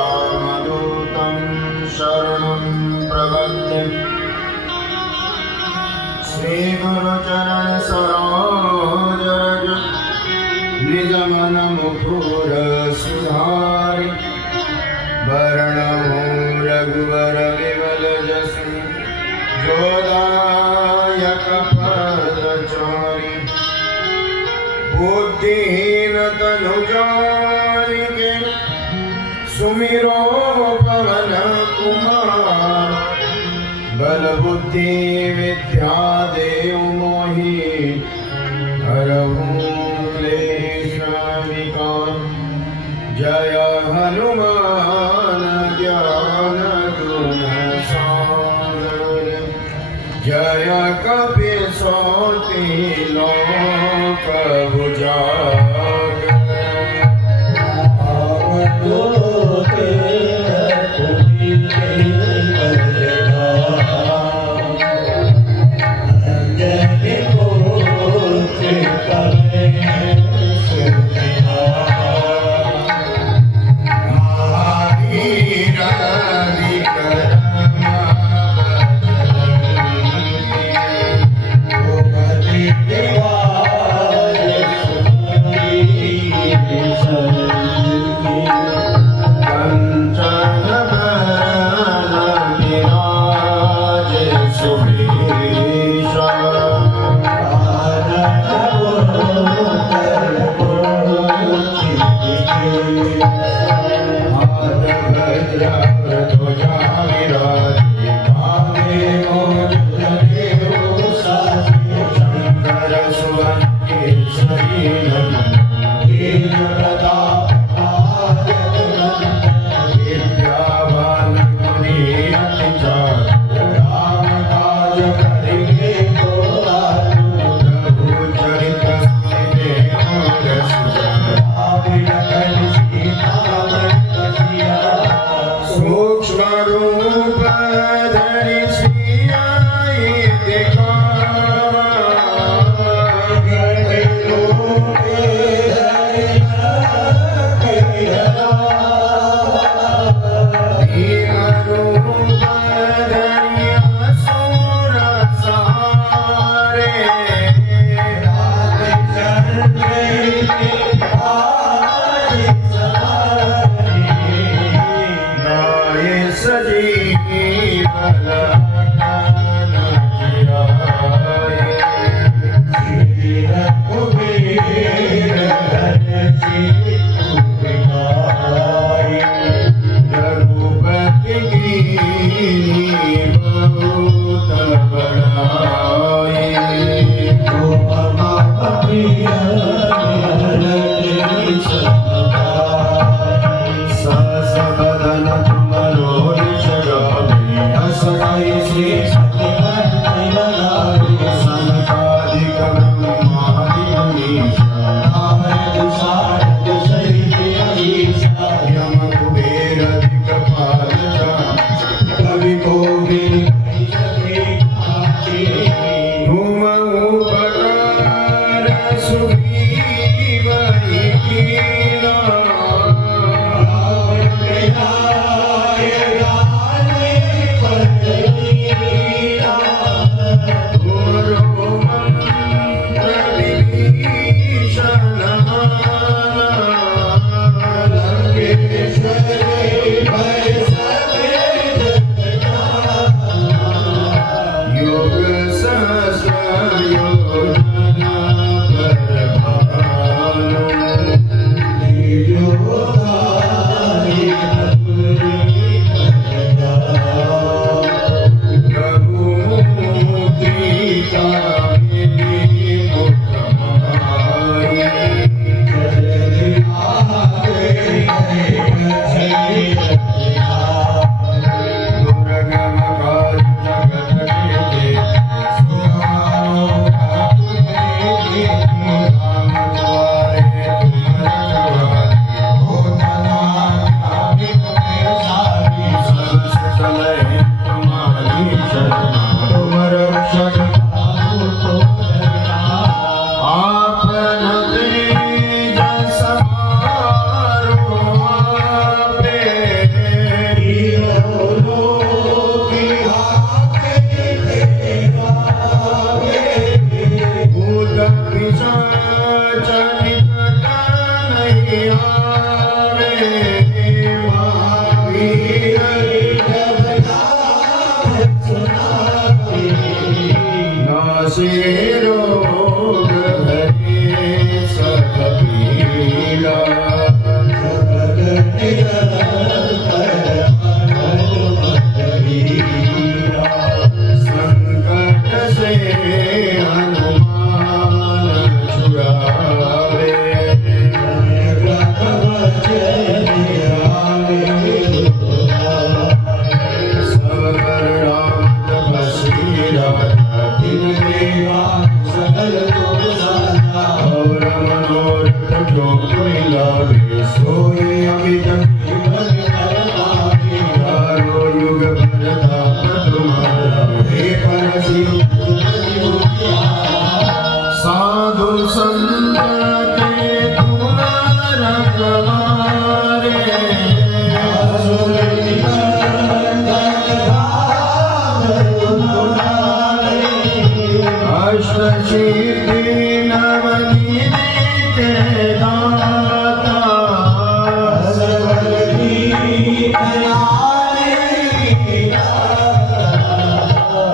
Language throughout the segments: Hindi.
रामदूतं शरणं प्रपद्ये श्रीगुरुचरण सरोज रज निज मन मुकुर सुधारि वर्णमो रघुवर विमल जसु जोदायक पदचारि बुद्धिहीन तनु जानिके सुमिरो पवन कुमार बल बुद्धि विद्या देव मोहि हरहु क्लेश विकार जय हनुमान ज्ञान गुण सागर जय कपीसोति लोक उजागर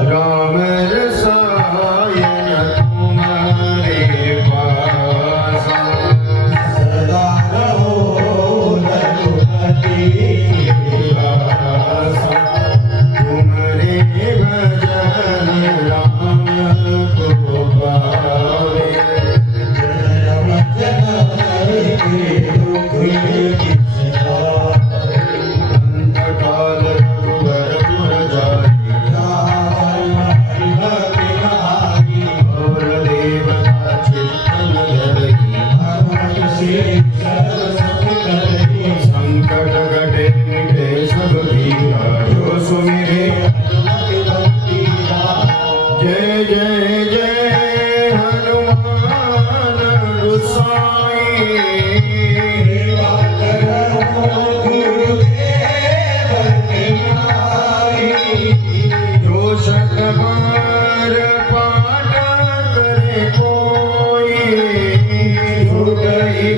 राम रसायन तुम्हारे पास सदा रहो रघुपति दास तुम्हारे भजन राम को पावे अंतकाल रघुवर और देवता चित्तन धरई संकट कटे मिटे सब पीरा जो सुमिरे जय जय जय हनुमान गोसाई जो शतबार पाठ करे कोई गई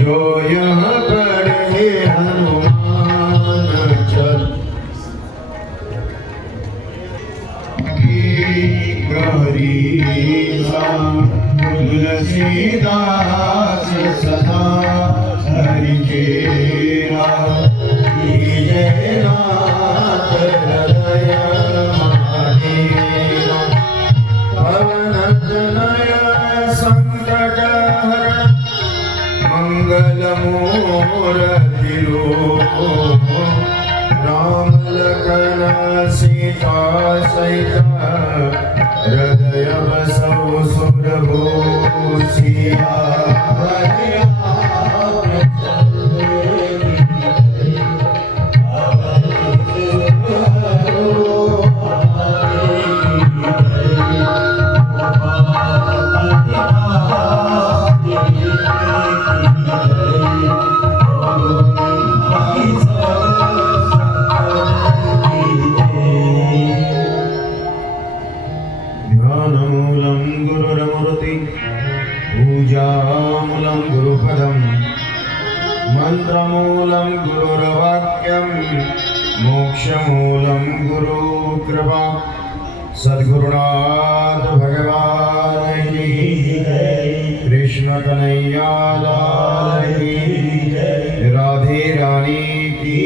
जो यह पढ़े हनुमान चल तुलसीदास सदा हरि केरा जय नाथ हृदय महादेवा पवन तनय संकट हरण मंगल मूर्ति रूप राम लखन सीता सहित हृदय बसौ सुप्रभु सिया ध्यानमूलं गुरुरमृति पूजामूलं गुरुपदं मन्त्रमूलं गुरुर्वाक्यं मोक्षमूलं गुरुकृपा सद्गुरुनाथ भगवान की कृष्ण कन्हैया लाल की राधे रानी की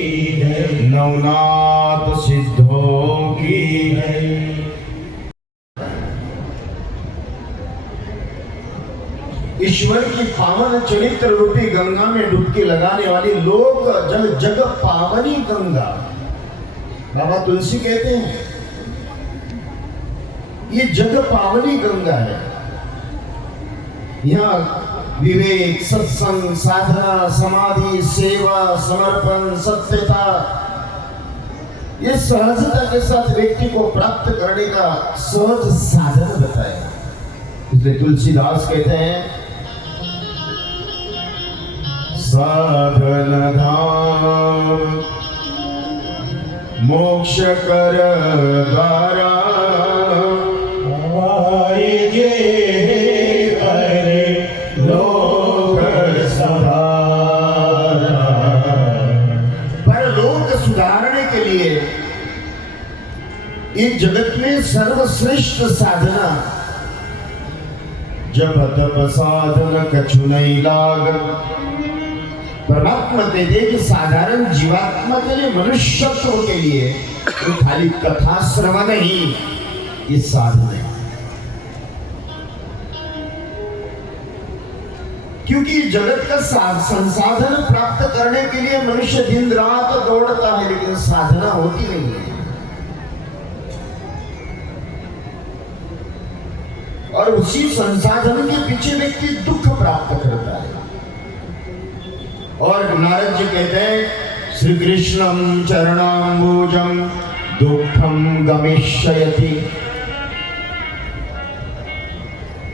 नवनाथ सिद्धों की ईश्वर की पावन चरित्र रूपी गंगा में डुबकी लगाने वाली लोक जग जग पावनी गंगा बाबा तुलसी कहते हैं ये जग पावनी गंगा है। यहाँ विवेक सत्संग साधना समाधि सेवा समर्पण सत्यता ये सहजता के साथ व्यक्ति को प्राप्त करने का सहज साधन बताया। इसलिए तुलसीदास कहते हैं साधन धाम मोक्ष कर द्वारा लोक सुधारा। पर लोक सुधारने के लिए इस जगत में सर्वश्रेष्ठ साधना जब तप साधन कछु नहीं लाग। परमात्मा कहते हैं कि साधारण जीवात्मा के लिए मनुष्यत्व के लिए तो खाली कथा श्रवण ही इस साधन है। क्योंकि जगत का संसाधन प्राप्त करने के लिए मनुष्य दिन रात दौड़ता है लेकिन साधना होती नहीं है। और उसी संसाधन के पीछे व्यक्ति दुख प्राप्त करता है। और नारद जी कहते हैं श्री कृष्णम चरणाम्बुजम दुखम गमिष्यति।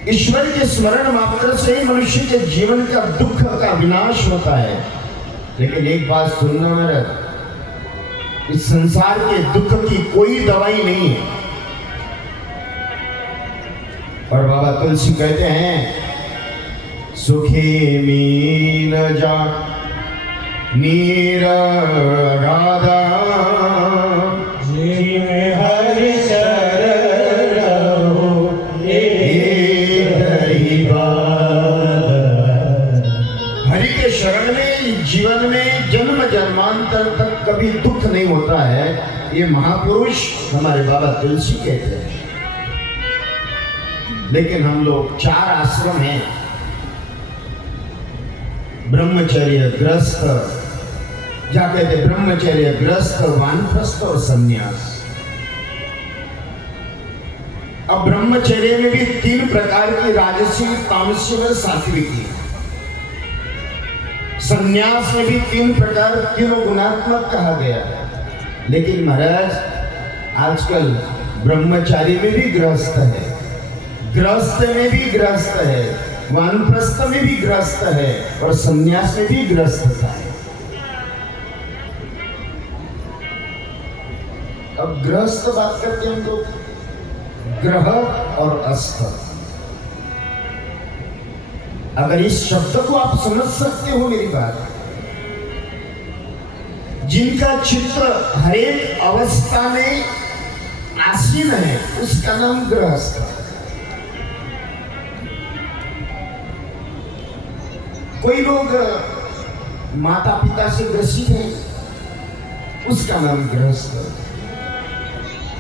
ईश्वर के स्मरण मात्र से ही मनुष्य के जीवन का दुख का विनाश होता है। लेकिन एक बात सुनना मेरा, इस संसार के दुख की कोई दवाई नहीं है। और बाबा तुलसी कहते हैं सुखी मीन जा नीर राधा हरि शरण हरि के शरण में जीवन में जन्म जन्मांतर तक कभी दुख नहीं होता है। ये महापुरुष हमारे बाबा तुलसी कहते हैं। लेकिन हम लोग 4 आश्रम हैं, ब्रह्मचर्य, गृहस्थ, क्या कहते हैं, ब्रह्मचर्य, गृहस्थ, वानप्रस्थ और संन्यास। अब ब्रह्मचर्य में भी 3 प्रकार की राजसी, तामसी व सात्विकी। संन्यास में भी 3 प्रकार, तीनों गुणात्मक कहा गया है। लेकिन महाराज आजकल ब्रह्मचारी में भी गृहस्थ है, गृहस्थ में भी गृहस्थ है, वानप्रस्थ में भी गृहस्थ है और संन्यास में भी गृहस्थता है। अब गृहस्थ बात करते हैं हम लोग, ग्रह और अस्थ। अगर इस शब्द को आप समझ सकते हो मेरी बात, जिनका चित्र हरेक अवस्था में आसीन है उसका नाम गृहस्थ। कोई लोग माता पिता से ग्रसित है, उसका नाम गृहस्थ।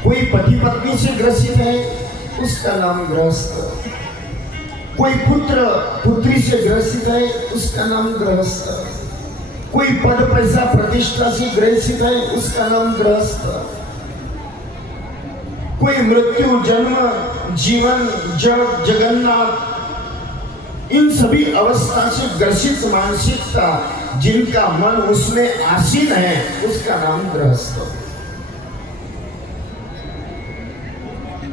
कोई पति पत्नी से ग्रसित है, उसका नाम गृहस्थ। कोई पुत्र पुत्री से ग्रसित है, उसका नाम गृहस्थ। कोई पद पैसा प्रतिष्ठा से ग्रसित है, उसका नाम गृहस्थ। कोई मृत्यु, जन्म, जीवन, जग, जगन्नाथ, इन सभी अवस्था से ग्रसित मानसिकता, जिनका मन उसमें आसीन है, उसका नाम गृहस्थ।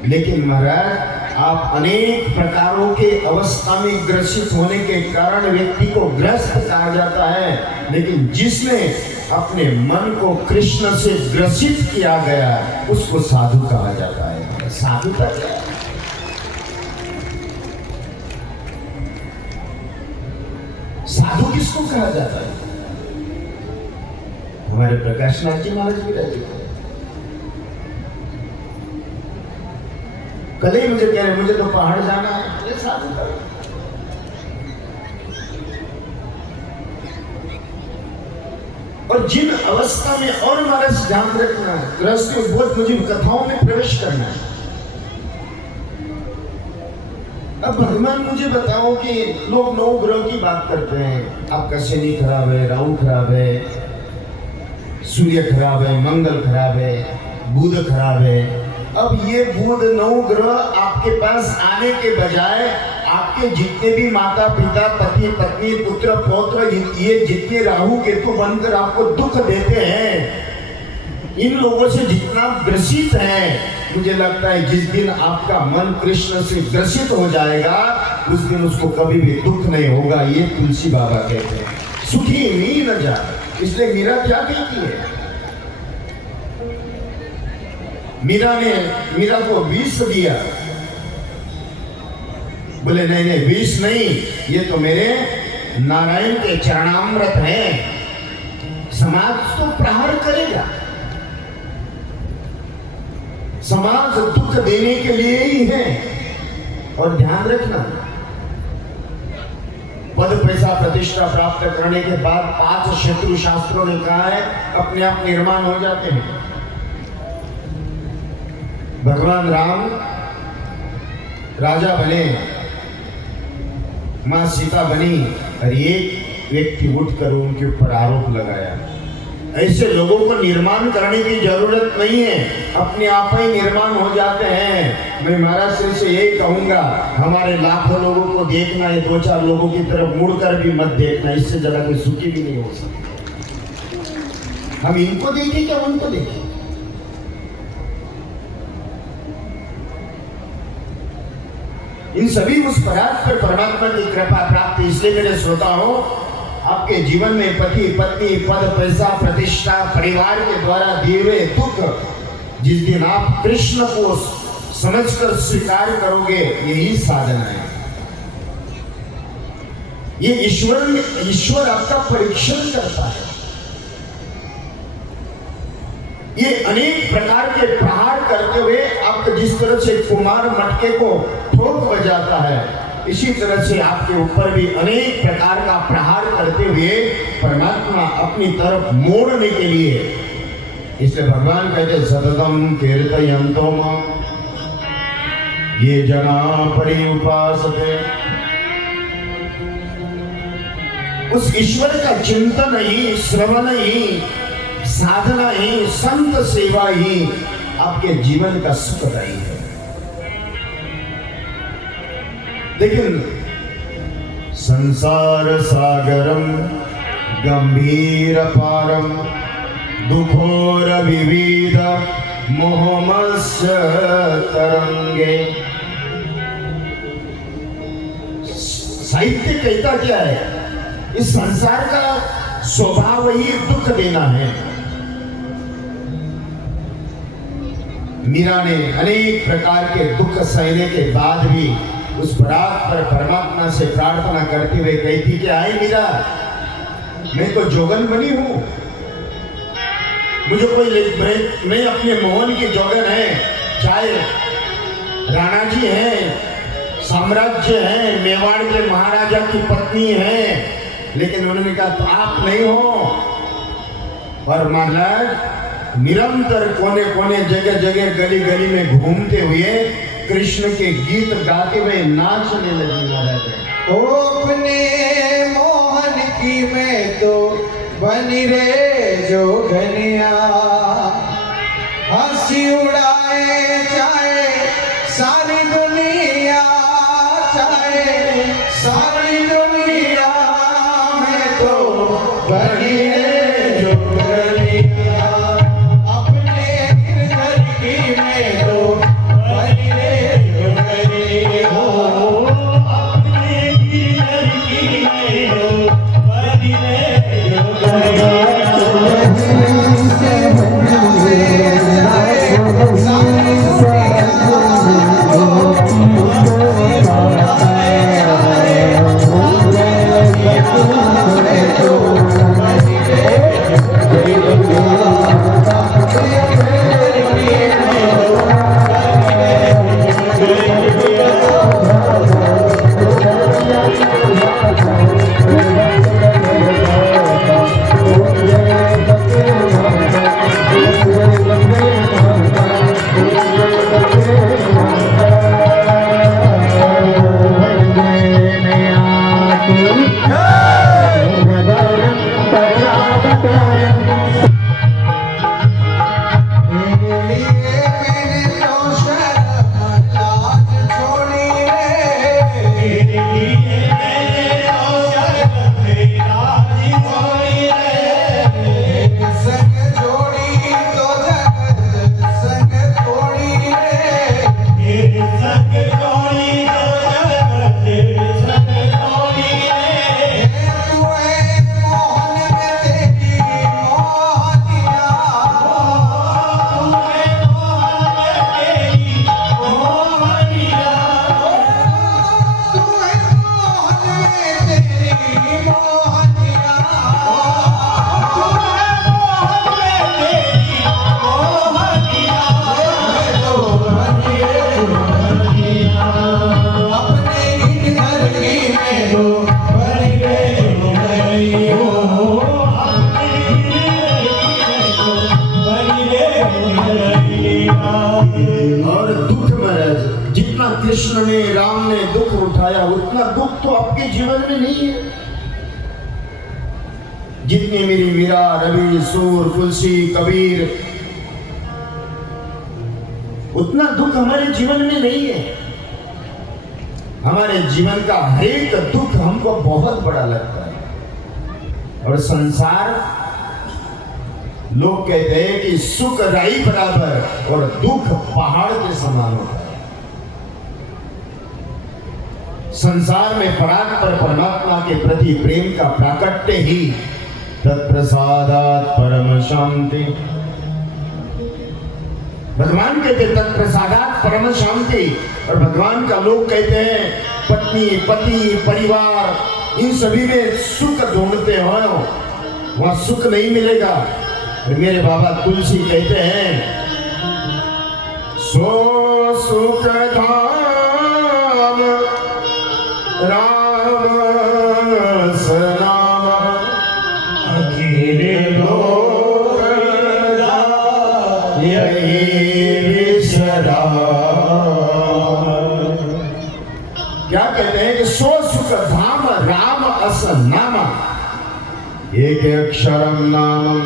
लेकिन महाराज आप अनेक प्रकारों के अवस्था में ग्रसित होने के कारण व्यक्ति को ग्रस्त कहा जाता है। लेकिन जिसने अपने मन को कृष्ण से ग्रसित किया गया उसको साधु कहा जाता है। साधु का क्या है? साधु किसको कहा जाता है? हमारे प्रकाशनाथ जी महाराज भी रहते थे। कल ही मुझे कह रहे मुझे तो पहाड़ जाना है, ये साधु का। और जिन अवस्था में, और महाराज ध्यान रखना है, गृहस्थी बहुत मुझे कथाओं में प्रवेश करना है। अब भगवान मुझे बताओ कि लोग 9 ग्रह की बात करते हैं, आपका शनि खराब है, राहु खराब है, सूर्य खराब है, मंगल खराब है, बुध खराब है। अब ये बुध 9 ग्रह आपके पास आने के बजाय आपके जितने भी माता पिता, पति पत्नी, पुत्र पौत्र, ये जितने राहु केतु बनकर आपको दुख देते हैं, इन लोगों से जितना ग्रसित है, मुझे लगता है जिस दिन आपका मन कृष्ण से ग्रसित हो जाएगा उस दिन उसको कभी भी दुख नहीं होगा। ये तुलसी बाबा कहते हैं, सुखी मीन जा। इसलिए मीरा क्या कहती है? मीरा को विष दिया, बोले नहीं नहीं विष नहीं, ये तो मेरे नारायण के चरणामृत है, समाज तो प्रहार करेगा, समाज दुख देने के लिए ही है। और ध्यान रखना, पद पैसा प्रतिष्ठा प्राप्त करने के बाद 5 शत्रु शास्त्रों ने कहा है अपने आप निर्माण हो जाते हैं। भगवान राम राजा बने, मां सीता बनी, और एक व्यक्ति उठकर उनके ऊपर आरोप लगाया। ऐसे लोगों को निर्माण करने की जरूरत नहीं है, अपने आप ही निर्माण हो जाते हैं। मैं महाराज से यही कहूंगा, हमारे लाखों लोगों को देखना, ये 2-4 लोगों की तरफ मुड़कर भी मत देखना, इससे ज्यादा कोई सुखी भी नहीं हो सकती। हम इनको देखें क्या उनको देखें? इन सभी उस पदार्थ पर परमात्मा की कृपा प्राप्त। इसलिए मेरे श्रोता हो, आपके जीवन में पति पत्नी, पद पैसा, प्रतिष्ठा, परिवार के द्वारा दिए हुए दुख, जिस दिन आप कृष्ण को समझकर स्वीकार करोगे, यही साधना है। ये ईश्वर आपका परीक्षण करता है। ये अनेक प्रकार के प्रहार करते हुए आपको जिस तरह से कुमार मटके को ठोक बजाता है, इसी तरह से आपके ऊपर भी अनेक प्रकार का प्रहार करते हुए परमात्मा अपनी तरफ मोड़ने के लिए, इसलिए भगवान कहते सततम कीर्तयन्तो मां ये जना परि उपासते। उस ईश्वर का चिंतन ही, श्रवण ही, साधना ही, संत सेवा ही आपके जीवन का सुखदायी है। लेकिन संसार सागरम गंभीर पारम दुखोर विविध मोहमस्य तरंगे। साहित्य कहता क्या है? इस संसार का स्वभाव ही दुख देना है। मीरा ने अनेक प्रकार के दुख सहने के बाद भी उस बरात पर परमात्मा से प्रार्थना करते हुए कही थी कि आई मीरा, मैं तो जोगन बनी हूं, मुझे कोई मैं अपने मोहन की जोगन है, चाहे राणा जी हैं, साम्राज्य है, मेवाड़ के महाराजा की पत्नी है, लेकिन उन्होंने कहा तो आप नहीं हो। और महाराज निरंतर कोने कोने जगह जगह गली गली में घूमते हुए कृष्ण के गीत गाते हुए नाचने लगी महाराज। ओ अपने मोहन की मैं तो बनी रे जोगनिया, हंसी उड़ाए चाहे सारी दुनिया, चाहे सारी दुनिया में तो बनी रे जोगनिया। अपने गिरधर की मैं तो बनी रे जोगनिया, अपने गिरधर की मैं तो बनी रे जोगनिया। और दुख में जितना कृष्ण ने, राम ने दुख उठाया, उतना दुख तो आपके जीवन में नहीं है। जितनी मेरी मीरा, रवि, सूर, तुलसी, कबीर, उतना दुख हमारे जीवन में नहीं है। हमारे जीवन का हर एक दुख हमको बहुत बड़ा लगता है। और संसार, लोग कहते हैं कि सुख राई बराबर और दुख पहाड़ के समान होता है। संसार में पराग पर परमात्मा के प्रति प्रेम का प्राकट्य ही तत्प्रसादात् परम शांति। भगवान कहते तत्प्रसादात् परम शांति। और भगवान का लोग कहते हैं पत्नी, पति, परिवार, इन सभी में सुख ढूंढते हो, वहां सुख नहीं मिलेगा। और मेरे बाबा तुलसी कहते हैं, सो सुख धाम राम सनाम अखिल लोक यही विसरा। क्या कहते हैं कि सो सुख धाम राम अस नामा, एक अक्षरम नामम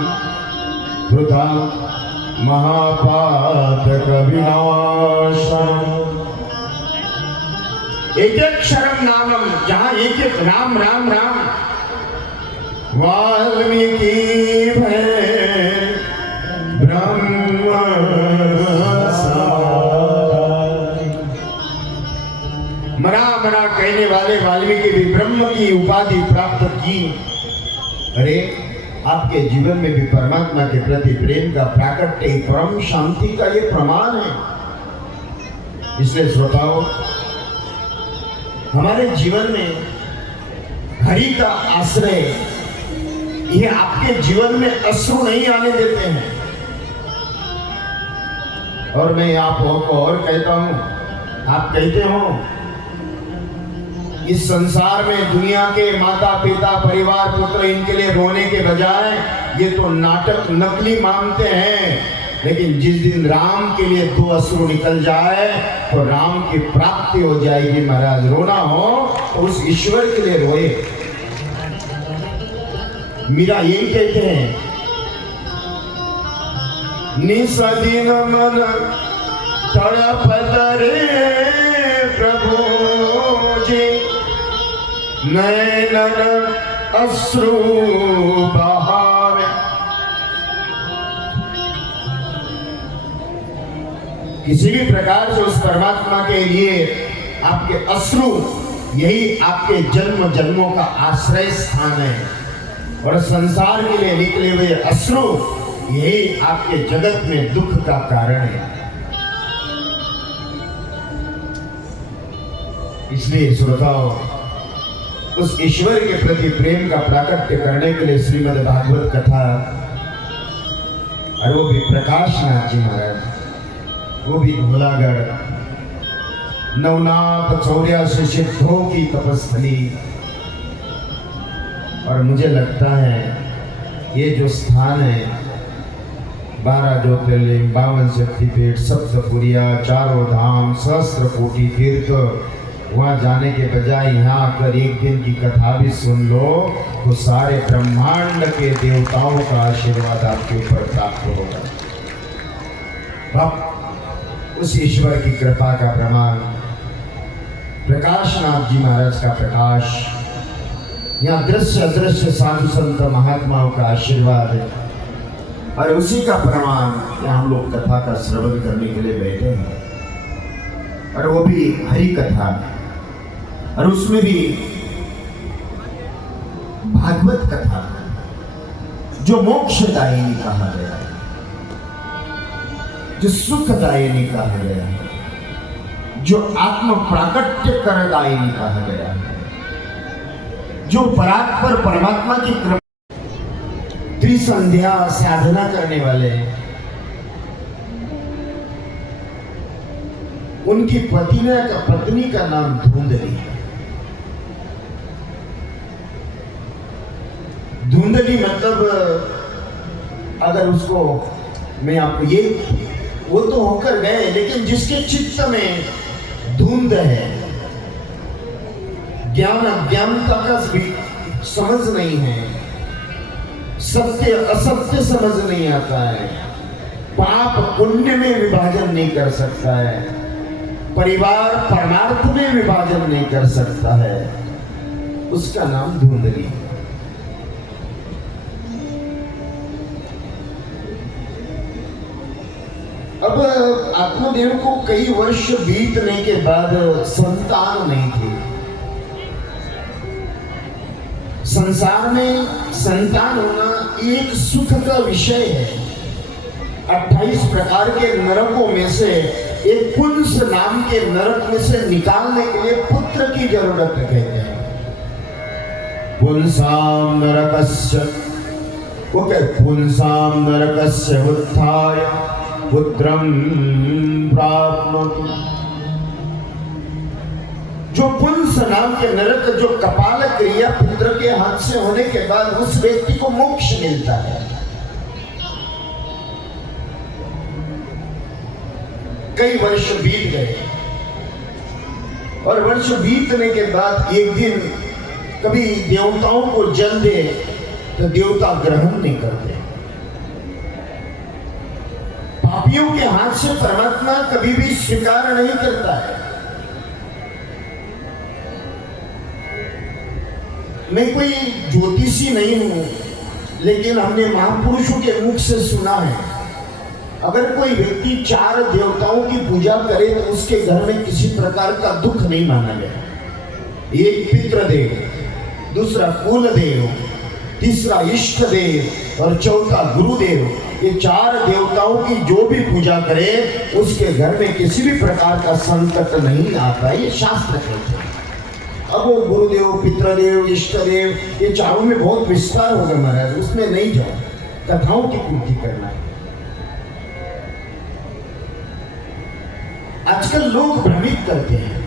वृथा महापातक विनाशम। एक अक्षरम नामम, जहां एक एक राम राम राम। वाल्मीकि ब्रह्म मरा मरा कहने वाले वाल्मीकि भी ब्रह्म की उपाधि प्राप्त की। अरे आपके जीवन में भी परमात्मा के प्रति प्रेम का प्राकट्य परम शांति का ये प्रमाण है। इसलिए श्रोताओं, हमारे जीवन में हरि का आश्रय ये आपके जीवन में अश्रु नहीं आने देते हैं। और मैं आपको और कहता हूं, आप कहते हो इस संसार में दुनिया के माता पिता परिवार पुत्र इनके लिए रोने के बजाय ये तो नाटक नकली मानते हैं। लेकिन जिस दिन राम के लिए दो अश्रु निकल जाए तो राम की प्राप्ति हो जाएगी। महाराज, रोना हो तो उस ईश्वर के लिए रोए। मीरा यही कहते हैं, निसदीन मन तड़पत रे प्रभु जी, नैनन अश्रु बहावे। किसी भी प्रकार से उस परमात्मा के लिए आपके अश्रु, यही आपके जन्म जन्मों का आश्रय स्थान है। और संसार के लिए निकले हुए अश्रु, यही आपके जगत में दुख का कारण है। इसलिए श्रोताओ, उस ईश्वर के प्रति प्रेम का प्राकट्य करने के लिए श्रीमद् भागवत कथा, और वो भी प्रकाश नाथ जी महाराज, वो भी धौलागढ़ नवनाथ 84 सिद्धों की तपस्थली। और मुझे लगता है ये जो स्थान है, 12 ज्योतिर्लिंग, 52 शक्तिपीठ, सप्तपुरिया, चारों धाम, सहस्त्र कोटि तीर्थ, वहाँ जाने के बजाय यहाँ आकर एक दिन की कथा भी सुन लो तो सारे ब्रह्मांड के देवताओं का आशीर्वाद आपके ऊपर प्राप्त होगा। उस ईश्वर की कृपा का प्रमाण प्रकाशनाथ जी महाराज का प्रकाश, यहाँ दृश्य अदृश्य साधु संत महात्माओं का आशीर्वाद है। और उसी का प्रमाण यहाँ हम लोग कथा का श्रवण करने के लिए बैठे हैं, और वो भी हरि कथा, और उसमें भी भागवत कथा जो मोक्षदायिनी कहा गया है, जो सुखदायिनी कहा गया है, जो आत्म प्राकट्य करदायिनी कहा गया है, जो परात्पर परमात्मा की कृपा त्रिसंध्या साधना करने वाले हैं। उनकी पत्नी का नाम धुंधली है। धुंधली मतलब, अगर उसको मैं आपको ये, वो तो होकर गए, लेकिन जिसके चित्त में धुंध है, ज्ञान अज्ञानता का भी समझ नहीं है, सत्य असत्य समझ नहीं आता है, पाप पुण्य में विभाजन नहीं कर सकता है, परिवार परमार्थ में विभाजन नहीं कर सकता है, उसका नाम धुंधली। अब आत्मदेव को कई वर्ष बीतने के बाद संतान नहीं थी। संसार में संतान होना एक सुख का विषय है। 28 प्रकार के नरकों में से एक पुंस नाम के नरक में से निकालने के लिए पुत्र की जरूरत कहते हैं। पुंसाम नरकस्य, वो क्या पुंसाम नरकस्य उत्थाय पुत्रं प्राप्नोतु। जो पुंस नाम के नरक, जो कपाल क्रिया पुत्र के हाथ से होने के बाद उस व्यक्ति को मोक्ष मिलता है। कई वर्ष बीत गए और वर्ष बीतने के बाद एक दिन कभी देवताओं को जल दे तो देवता ग्रहण नहीं करते। पापियों के हाथ से परमात्मा कभी भी स्वीकार नहीं करता है। मैं कोई ज्योतिषी नहीं हूं, लेकिन हमने महापुरुषों के मुख से सुना है, अगर कोई व्यक्ति 4 देवताओं की पूजा करे तो उसके घर में किसी प्रकार का दुख नहीं माना गया। एक पितृदेव, दूसरा कुल देव, तीसरा इष्ट देव और चौथा गुरुदेव। ये 4 देवताओं की जो भी पूजा करे उसके घर में किसी भी प्रकार का संकट नहीं आता, ये शास्त्र कहते हैं। अब वो गुरुदेव, पितृदेव, इष्ट देव, ये चारों में बहुत विस्तार होगा महाराज, उसमें नहीं जाओ, कथाओं की पूर्ति करना है। आजकल लोग भ्रमित करते हैं,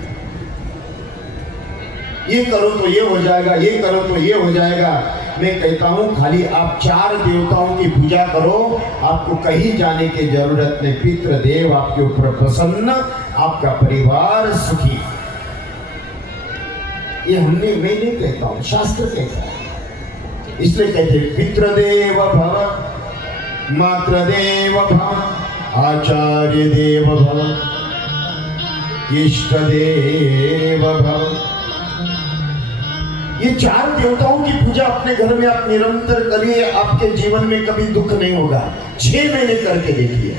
ये करो तो ये हो जाएगा, ये करो तो ये हो जाएगा। मैं कहता हूं खाली आप 4 देवताओं की पूजा करो, आपको कहीं जाने की जरूरत नहीं। पितृदेव आपके ऊपर प्रसन्न, आपका परिवार सुखी। ये मैं नहीं कहता हूं, शास्त्र कहता है। इसलिए कहते हैं पितृदेव भव, मातृदेव भव, आचार्य देव भव, इष्ट देव भव। ये 4 देवताओं की पूजा अपने घर में आप निरंतर करिए, आपके जीवन में कभी दुख नहीं होगा। 6 महीने करके देखिए।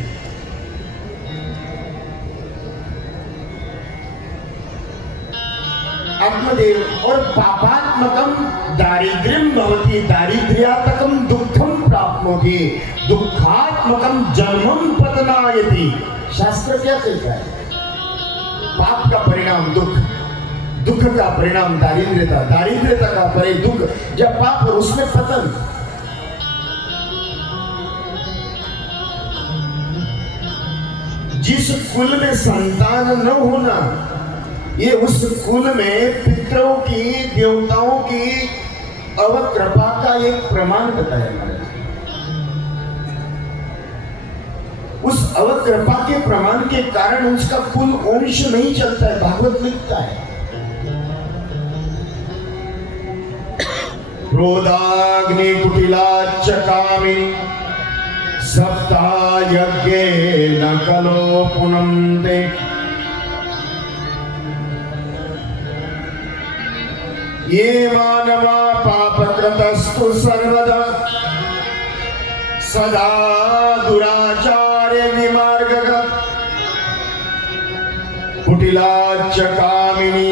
आत्मदेव और पापात्मकम दारिद्र्यम भवति, दारिद्र्यात्मकम दुखम प्राप्नोति, दुखात्मकम जन्मम पतनायति। शास्त्र क्या कहता है? पाप का परिणाम दुख, दुख का परिणाम दारिद्र्यता, दारिद्र्यता का परिणाम दुख, जब पाप और उसमें पतन। जिस कुल में संतान न होना, ये उस कुल में पितरों की, देवताओं की अवकृपा का एक प्रमाण बताया महाराज। उस अवकृपा के प्रमाण के कारण उसका कुल वंश नहीं चलता है। भागवत लिखता है क्रोधाग्नि कुटिलाच्च कामिनी सप्ता यज्ञेन कलो पुनन्ते। ये मानवा पापकृतस्तु सर्वदा सदा दुराचार्य विमार्गः कुटिलाच्च कामिनी।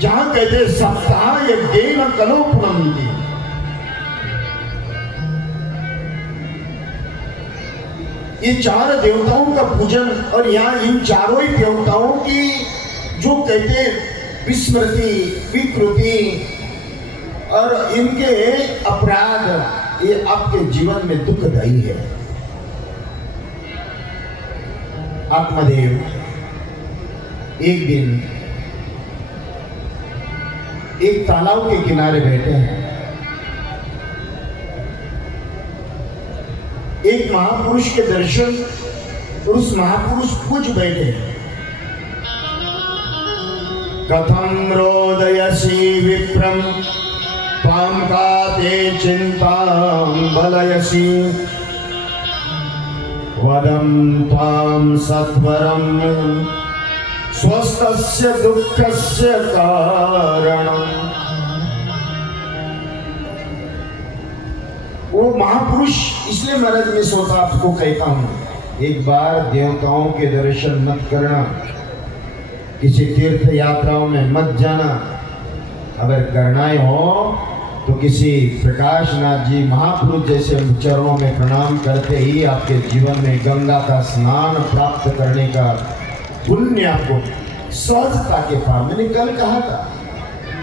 जहां कहते सप्ताह यज्ञेन कलो पुनन्ति, ये 4 देवताओं का पूजन, और यहाँ इन चारों ही देवताओं की जो कहते विस्मृति, विकृति और इनके अपराध, ये आपके जीवन में दुखदायी है। आत्मदेव एक दिन एक तालाब के किनारे बैठे हैं। एक महापुरुष के दर्शन, और उस महापुरुष पूज बैठे हैं। कथम रोदयसी विप्रम त्वां काते चिंतां बलयसी, वदं त्वां सत्वरं स्वस्थस्य दुःखस्य कारणम्। वो महापुरुष, इसलिए महाराज मैं सोचा आपको कहता हूं, एक बार देवताओं के दर्शन मत करना, किसी तीर्थ यात्राओं में मत जाना। अगर करना ही हो तो किसी प्रकाश नाथ जी महापुरुष जैसे चरणों में प्रणाम करते ही आपके जीवन में गंगा का स्नान प्राप्त करने का पुण्य आपको सहजता के पार। मैंने कल कहा था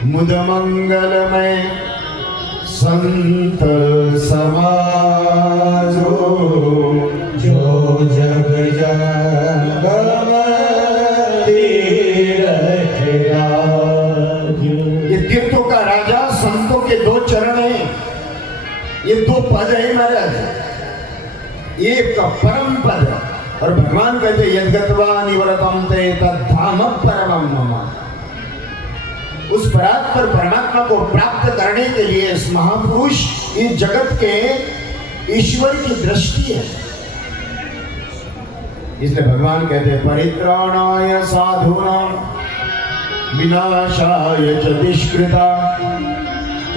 मुद मंगलमय संत समाजो जो जग ये तीर्थों का राजा संतों के दो चरण हैं, ये दो पद है महाराज, एक का परम पद और भगवान कहते यद्गत्वा निवरतम ते तद्धाम परमं मम। उस परात्पर परमात्मा को प्राप्त करने के लिए इस महापुरुष इस जगत के ईश्वर की दृष्टि है। इसलिए भगवान कहते हैं परित्राणाय साधूनां विनाशाय च दुष्कृता।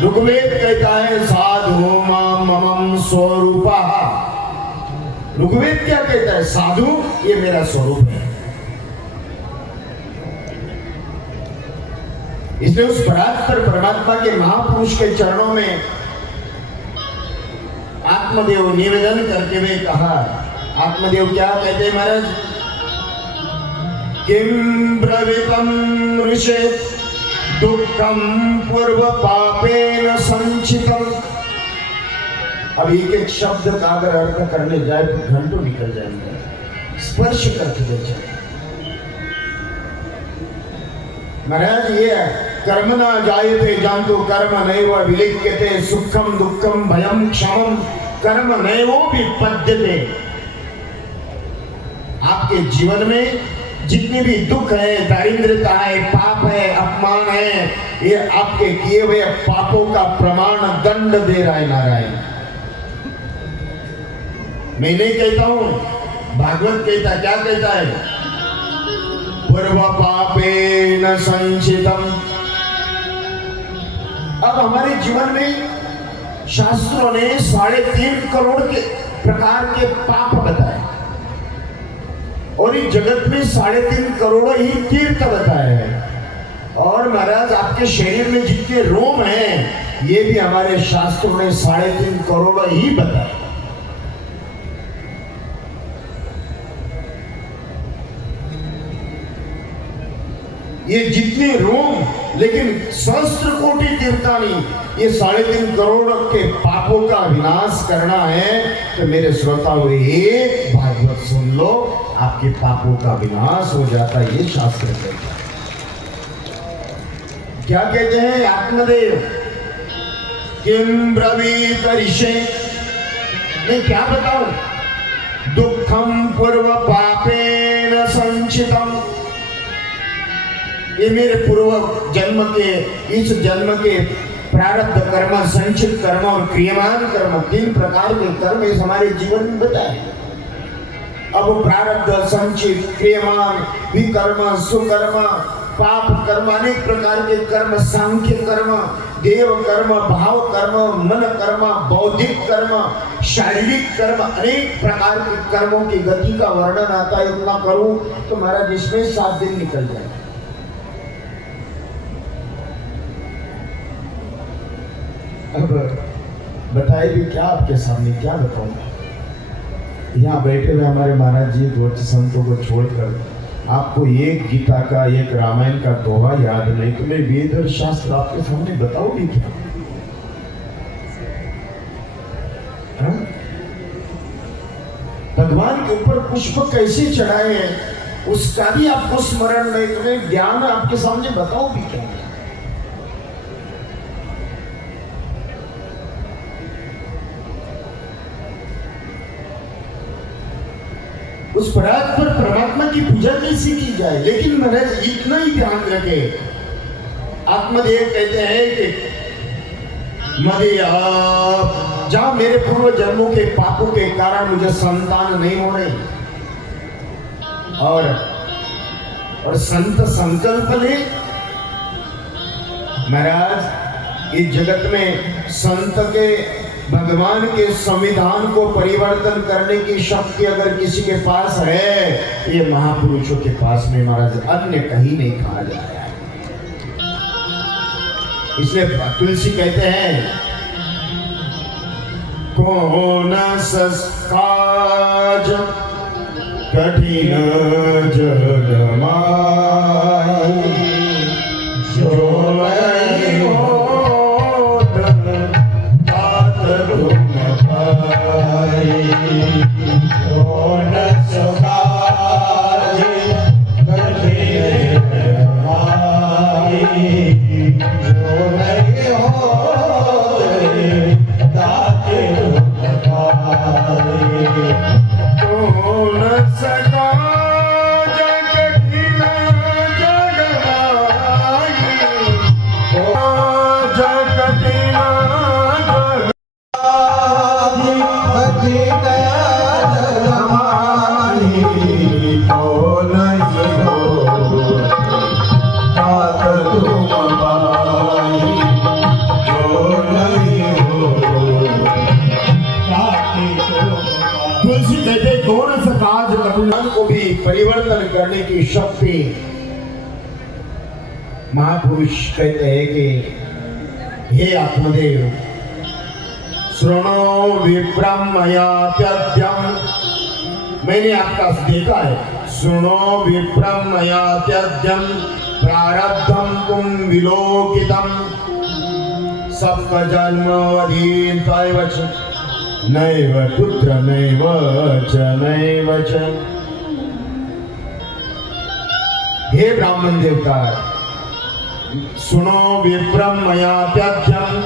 ऋग्वेद कहता है साधु मां ममं स्वरूपः। ऋग्वेद क्या कहता है? साधु ये मेरा स्वरूप है। इसलिए उस परात्पर परमात्मा के महापुरुष के चरणों में आत्मदेव निवेदन करते हुए कहा, आत्मदेव क्या कहते हैं महाराज? किम ब्रवीतम ऋषे दुखम पूर्व पापेन संचितम। अब एक एक शब्द का अगर अर्थ करने जाए तो घंटों निकल जाएंगे, स्पर्श करके देखिए महाराज। ये कर्म ना जायते जानतो कर्म नैव विलिख्यते सुखम दुखम भयम क्षमम कर्म नैवो विपद्यते। आपके जीवन में जितने भी दुख है, दारिद्रता है, पाप है, अपमान है, ये आपके किए हुए पापों का प्रमाण दंड दे रहा है नारायण। मैं नहीं कहता हूं, भागवत कहता, क्या कहता है? पूर्व पापेन संचितम। अब हमारे जीवन में शास्त्रों ने 3.5 करोड़ के प्रकार के पाप बताए और इस जगत में 3.5 करोड़ ही तीर्थ बताए हैं। और महाराज आपके शरीर में जितने रोम हैं ये भी हमारे शास्त्रों ने 3.5 करोड़ ही बताए। ये जितने रोम, लेकिन सहस्त्र कोटि तीर्थानी, ये 3.5 करोड़ के पापों का विनाश करना है। तो मेरे श्रोताओं एक भागवत सुन लो, आपके पापों का विनाश हो जाता है। ये शास्त्र कहता है। क्या कहते हैं आत्मदेव? किम ब्रवीत ऋषे, मैं क्या बताऊं? दुखम पूर्व पापेन संचितम। ये मेरे पूर्व जन्म के, इस जन्म के प्रारब्ध कर्म, संचित कर्म और क्रियमान कर्म, 3 प्रकार के कर्म इस हमारे जीवन में बताए। अब प्रारब्ध, संचित, क्रियमान, विकर्म, सुकर्म, पाप कर्म, अनेक प्रकार के कर्म, सांख्य कर्म, देव कर्म, भाव कर्म, मन कर्म, बौद्धिक कर्म, शारीरिक कर्म, अनेक प्रकार के कर्मों की गति का वर्णन आता है। उतना करूं तो महाराज इसमें 7 दिन निकल जाए। अब बताए भी क्या आपके सामने, क्या बताऊं? यहाँ बैठे हुए हमारे महाराज जी गोत्र संतों को छोड़कर आपको एक गीता का, एक रामायण का दोहा याद नहीं, तो मैं वेद और शास्त्र आपके सामने बताऊंगी क्या? भगवान के ऊपर पुष्प कैसे चढ़ाए हैं उसका भी आपको स्मरण नहीं, तो मैं ज्ञान आपके सामने बताऊं भी क्या? उस परात्पर परमात्मा की पूजा कैसे की जाए? लेकिन महाराज इतना ही ध्यान रखे, आत्मदेव कहते हैं कि मदिया, जहां मेरे पूर्व जन्मों के पापों के कारण मुझे संतान नहीं हो रही, और संत संकल्प ले महाराज, इस जगत में संत के, भगवान के संविधान को परिवर्तन करने की शक्ति अगर किसी के पास है, ये महापुरुषों के पास में महाराज, अन्य कहीं नहीं कहा जा रहा है। इसलिए तुलसी कहते हैं कौन सस्काज कठिन जग माई, जो करने की शक्ति महापुरुष कहते हैं कि हे आत्मदेव, श्रृणो विप्रम मया त्यज्यम, मैंने आपका देखा है, श्रृणो विप्रम मया त्यज्यम प्रारब्धम तुम विलोकितम सप्त जन्मवधीन तैवच नैव पुत्र नैव च। हे ब्राह्मण देवता, सुनो विप्रम मया त्यज्यम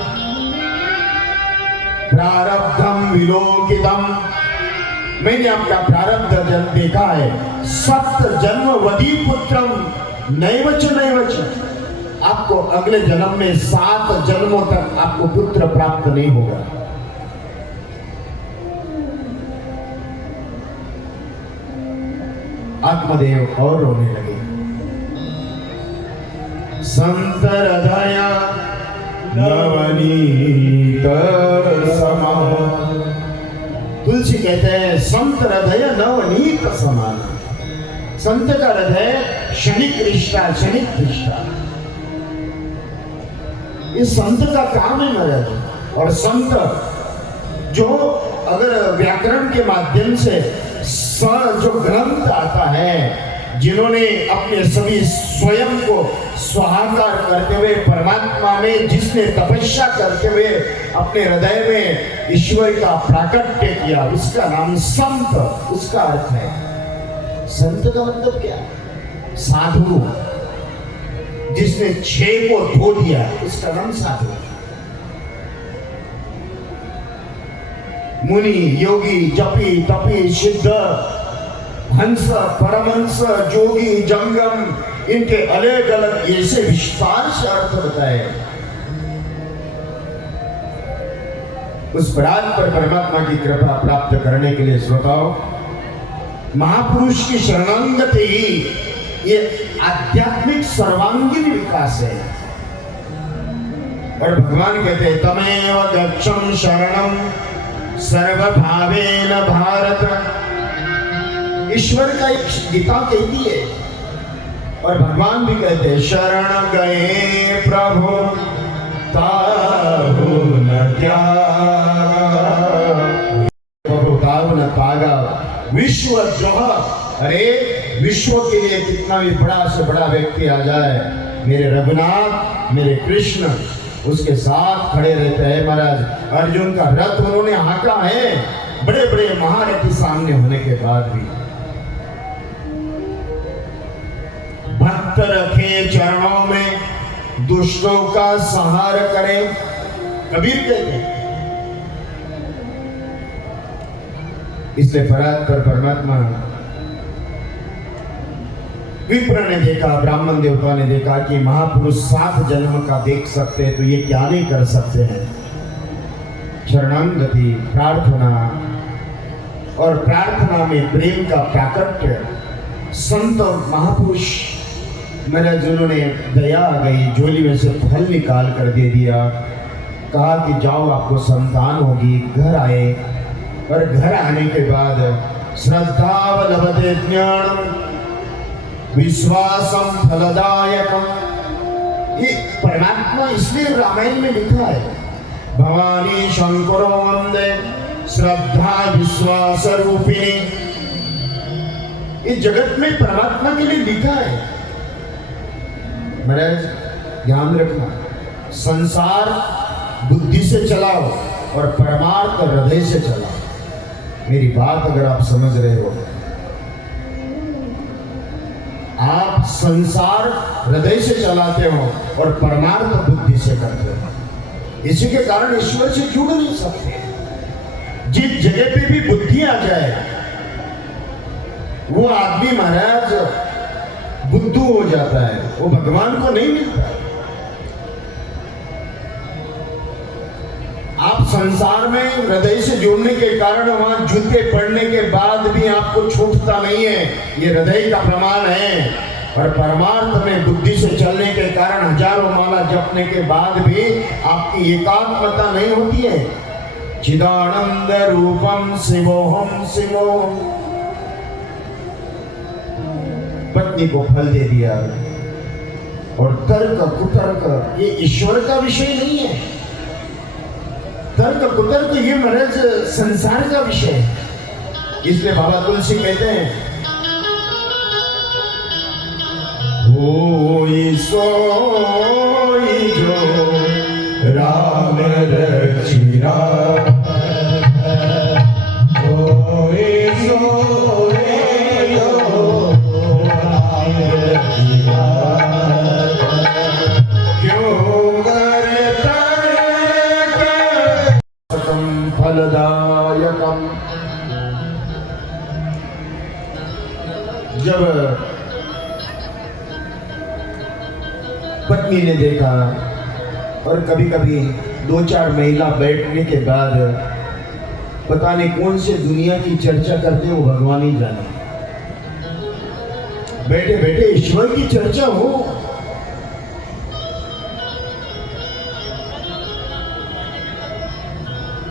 प्रारब्धम विलोकितम, मैंने आपका प्रारब्ध जन्म देखा है, सप्त जन्मवधि पुत्रम नैवच, आपको अगले जन्म में 7 जन्मों तक आपको पुत्र प्राप्त नहीं होगा। आत्मदेव और रोने लगे। संत हृदय नवनीत समान, तुलसी कहते हैं संत हृदय नवनीत समान। संत का हृदय क्षणिक रिश्ता, क्षणिक रिश्ता, इस संत का काम है महाराज। और संत जो अगर व्याकरण के माध्यम से जो ग्रंथ आता है, जिन्होंने अपने सभी स्वयं को स्वाहाकार करते हुए परमात्मा में, जिसने तपस्या करते हुए अपने हृदय में ईश्वर का प्राकट्य किया, उसका नाम संत, उसका अर्थ है। संत का मतलब क्या? साधु, जिसने 6 को धो दिया, उसका नाम साधु। मुनि, योगी, जपी, तपी, सिद्ध, हंस, परमहंस, जोगी, जंगम, इनके अलग अलग ऐसे विस्तार से अर्थ बताए। उस परात पर परमात्मा की कृपा प्राप्त करने के लिए श्रोताओं, महापुरुष की शरणागति ही ये आध्यात्मिक सर्वांगीण विकास है। और भगवान कहते हैं तमेव गच्छं शरणं सर्वभावेन भारत। ईश्वर का एक गीता कहती है और भगवान भी कहते हैं शरण गए प्रभु ताहु न त्यागा, प्रभु ताहु न त्यागा। विश्व द्रोह, अरे विश्व के लिए कितना भी बड़ा से बड़ा व्यक्ति आ जाए, मेरे रघुनाथ, मेरे कृष्ण उसके साथ खड़े रहते हैं। महाराज अर्जुन का रथ उन्होंने हांका है, बड़े बड़े महारथी सामने होने के बाद भी। भक्त रखे चरणों में, दुष्टों का संहार करे, कबीर कहते हैं। इसलिए फरात पर परमात्मा, विप्र ने देखा, ब्राह्मण देवता ने देखा कि महापुरुष 7 जन्म का देख सकते हैं, तो ये क्या नहीं कर सकते हैं। शरणागति, प्रार्थना, और प्रार्थना में प्रेम का प्राकट्य। संत महापुरुष महाराज, उन्होंने दया आ गई, झोली में से फल निकाल कर दे दिया, कहा कि जाओ आपको संतान होगी। घर आए और घर आने के बाद श्रद्धावलभते ज्ञानम विश्वासम फलदायकम, ये परमात्मा इसलिए रामायण में लिखा है, भवानी शंकरो वंदे श्रद्धा विश्वास रूपिणी। इस जगत में परमात्मा के लिए लिखा है। महाराज ध्यान रखना, संसार बुद्धि से चलाओ और परमार्थ हृदय से चलाओ। मेरी बात अगर आप समझ रहे हो, आप संसार हृदय से चलाते हो और परमार्थ बुद्धि से करते हो। इसी के कारण ईश्वर से जुड़ नहीं सकते। जिस जगह पे भी बुद्धि आ जाए, वो आदमी महाराज बुद्धू हो जाता है, वो भगवान को नहीं मिलता है। आप संसार में हृदय से जुड़ने के कारण वहां जूते पड़ने के बाद भी आपको छूटता नहीं है, ये हृदय का प्रमाण है। और परमार्थ में बुद्धि से चलने के कारण हजारों माला जपने के बाद भी आपकी एकात्मता नहीं होती है। चिदानंद रूपम शिवोहम शिवोहम, पत्नी को फल दे दिया। और तर्क कुतर्क ये ईश्वर का विषय नहीं है। तर्क कुतर्क ये महाराज संसार का विषय है। इसलिए बाबा तुलसी कहते हैं, होई सोई जो राम रचिरा होए सोए जो राम रचिरा क्यों करता सकम फलदायकम। जब पत्नी ने देखा, और कभी कभी 2-4 महिला बैठने के बाद पता नहीं कौन से दुनिया की चर्चा करते हो, भगवान ही जाने। बैठे बैठे ईश्वर की चर्चा हो।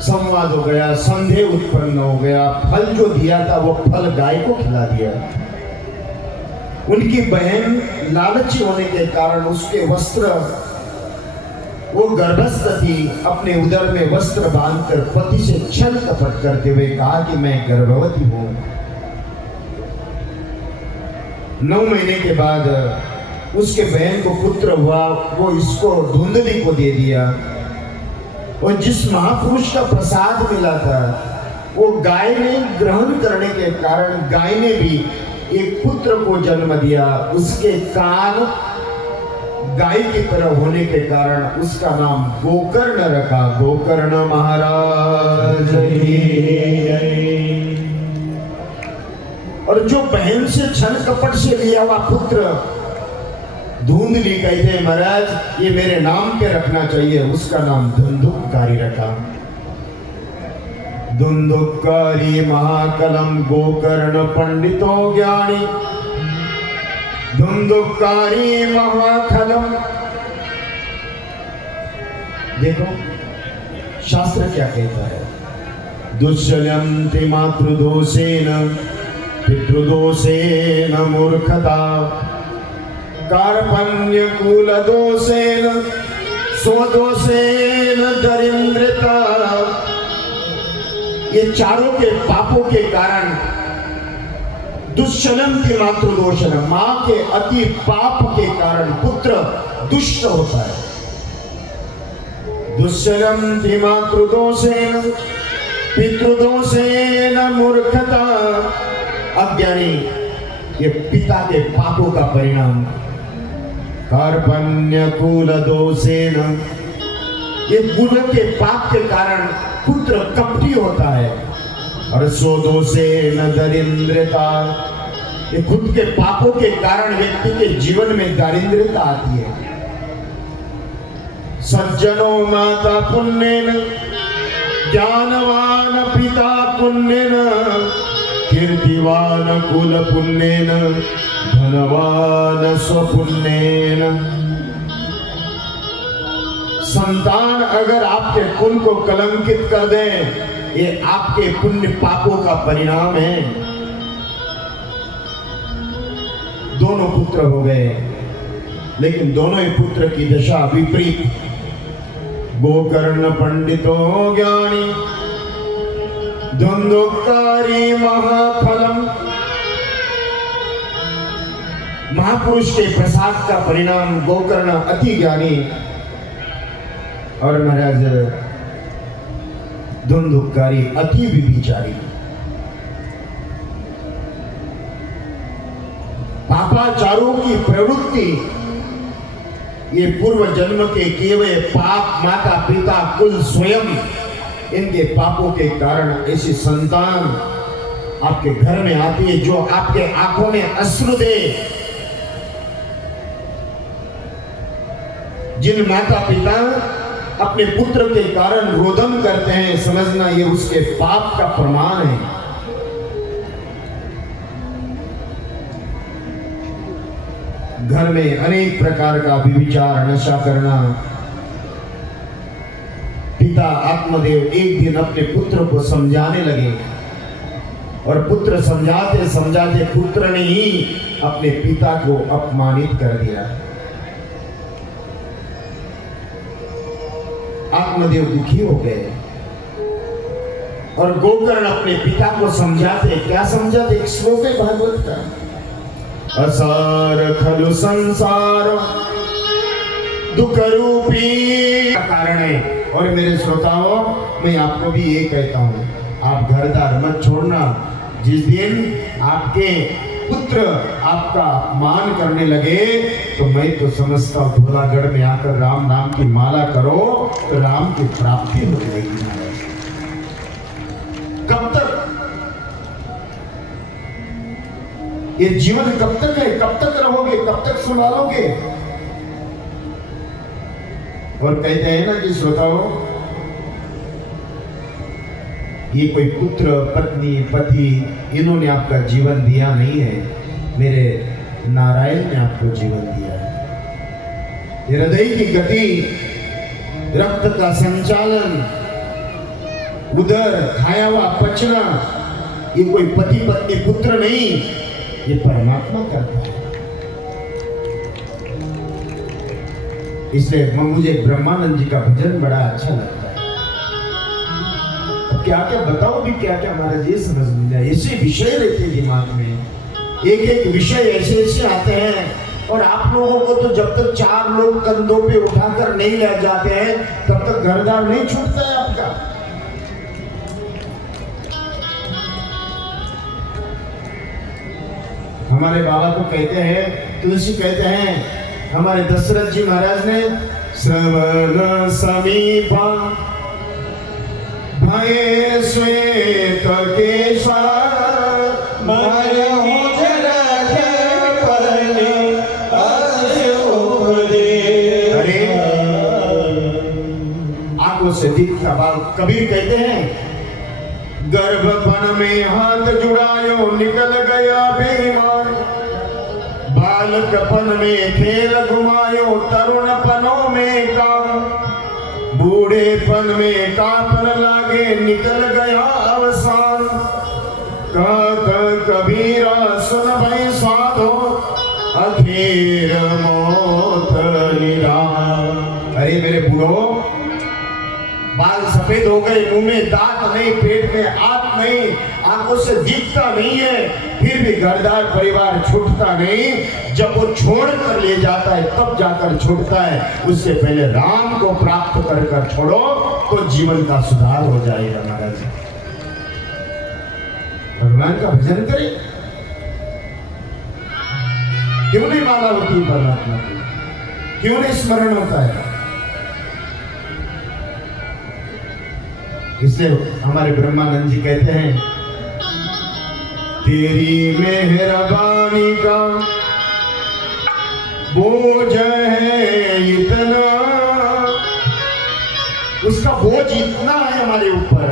संवाद हो गया, संदेह उत्पन्न हो गया। फल जो दिया था वो फल गाय को खिला दिया। उनकी बहन लालची होने के कारण उसके वस्त्र, वो गर्भस्थ थी, अपने उदर में वस्त्र बांधकर पति से छल कपट करते हुए कहा कि मैं गर्भवती हूं। 9 महीने के बाद उसके बहन को पुत्र हुआ, वो इसको धुंधली को दे दिया। और जिस महापुरुष का प्रसाद मिला था वो गाय ने ग्रहण करने के कारण गाय ने भी एक पुत्र को जन्म दिया। उसके कान गाय की तरह होने के कारण उसका नाम गोकर्ण रखा। गोकर्ण महाराज की जय। और जो बहन से छल कपट से लिया हुआ पुत्र धुंधली कहते महाराज ये मेरे नाम पे रखना चाहिए, उसका नाम धुंधुकारी रखा। धुंधुकारी महाकलम गोकर्ण पंडितो ज्ञानी। धुंधुकारी महाकलम। देखो शास्त्र क्या कहता है, दुष्यन्ति मातृदोषेन पितृदोषेन मूर्खता कार्पण्य कुलदोषेन स्वदोषेन दरिद्रता। ये चारों के पापों के कारण दुष्चलम की मातृदोषण, मां के अति पाप के कारण पुत्र दुष्ट होता है। दुष्चलम की मातृदोषेन पितृदोषेन मूर्खता। अज्ञानी ये पिता के पापों का परिणाम। कार्पण्य कुल दोषेन, ये कुलों के पाप के कारण पुत्र कपटी होता है। और स्वदोषेन दरिद्रता, ये खुद के पापों के कारण व्यक्ति के जीवन में दारिद्रता आती है। सज्जनो माता पुण्येन ज्ञानवान पिता पुण्येन कीर्तिवान कुल पुण्येन धनवान स्वपुण्येन। संतान अगर आपके कुल को कलंकित कर दे, ये आपके पुण्य पापों का परिणाम है। दोनों पुत्र हो गए, लेकिन दोनों ही पुत्र की दशा विपरीत। गोकर्ण पंडितो ज्ञानी धुंधुकारी महाफलम। महापुरुष के प्रसाद का परिणाम गोकर्ण अति ज्ञानी और महाराज धुंधुकारी अति विभिचारी। पापाचारों की प्रवृत्ति ये पूर्व जन्म के किए हुए पाप, माता पिता कुल स्वयं, इनके पापों के कारण ऐसी संतान आपके घर में आती है जो आपके आंखों में अश्रु दे। जिन माता पिता अपने पुत्र के कारण रोदन करते हैं, समझना ये उसके पाप का प्रमाण है। घर में अनेक प्रकार का व्यभिचार, नशा करना। पिता आत्मदेव एक दिन अपने पुत्र को समझाने लगे और पुत्र समझाते समझाते पुत्र ने ही अपने पिता को अपमानित कर दिया। आत्मदेव दुखी हो गए और गोकर्ण अपने पिता को समझाते, क्या समझाते? एक श्लोक है भागवत का, असार खलु संसार दुख रूपी कारण है। और मेरे श्रोताओं, मैं आपको भी ये कहता हूँ, आप घरदार मत छोड़ना। जिस दिन आपके पुत्र आपका मान करने लगे तो मैं तो समझता हूँ धोलागढ़ में आकर राम नाम की माला करो तो राम की प्राप्ति हो जाएगी। कब तक ये जीवन, कब तक है? कब तक रहोगे? कब तक संभालोगे? और कहते हैं ना कि श्रोताओं, ये कोई पुत्र पत्नी पति इन्होंने आपका जीवन दिया नहीं है, मेरे नारायण ने आपको जीवन दिया है। हृदय की गति, रक्त का संचालन, उदर खाया हुआ पचना, ये कोई पति पत्नी पुत्र नहीं, ये परमात्मा करता है। इसलिए मुझे ब्रह्मानंद जी का भजन बड़ा अच्छा लगता है। अब क्या क्या बताओ भी, क्या क्या महाराज ये समझ में जाए। ऐसे विषय रहते हैं दिमाग में, एक एक विषय ऐसे ऐसे आते हैं। और आप लोगों को तो जब तक 4 लोग कंधों पे उठाकर नहीं ले जाते हैं तब तक घरदार नहीं छूटता है आपका। हमारे बाबा तो कहते हैं, तुलसी कहते हैं, हमारे दशरथ जी महाराज ने, श्रवण समीपा भय श्वेत केशा आंखों से दिखता बाल। कबीर कहते हैं, गर्भपन में हाथ जुड़ायो निकल गया बेईमान, बालकपन में खेल घुमायो तरुणपनों में काम, बूढ़ेपन में कांपन लागे निकल गया अवसान, कहत कबीरा सुन भई साधो अखीर मौत निदान। अरे मेरे बूढ़ो, बाल सफेद हो गए, मुंह में दांत नहीं, पेट में आंत नहीं, आंखों से दिखता नहीं है, फिर भी घरदार परिवार छूटता नहीं। जब वो छोड़ कर ले जाता है तब जाकर छूटता है। उससे पहले राम को प्राप्त कर कर छोड़ो तो जीवन का सुधार हो जाएगा। महाराज भगवान का भजन करें, क्यों नहीं माला होती परमात्मा की, क्यों नहीं स्मरण होता है? इसलिए हमारे ब्रह्मानंद जी कहते हैं, तेरी मेहरबानी का बोझ है इतना, उसका बोझ इतना है हमारे ऊपर,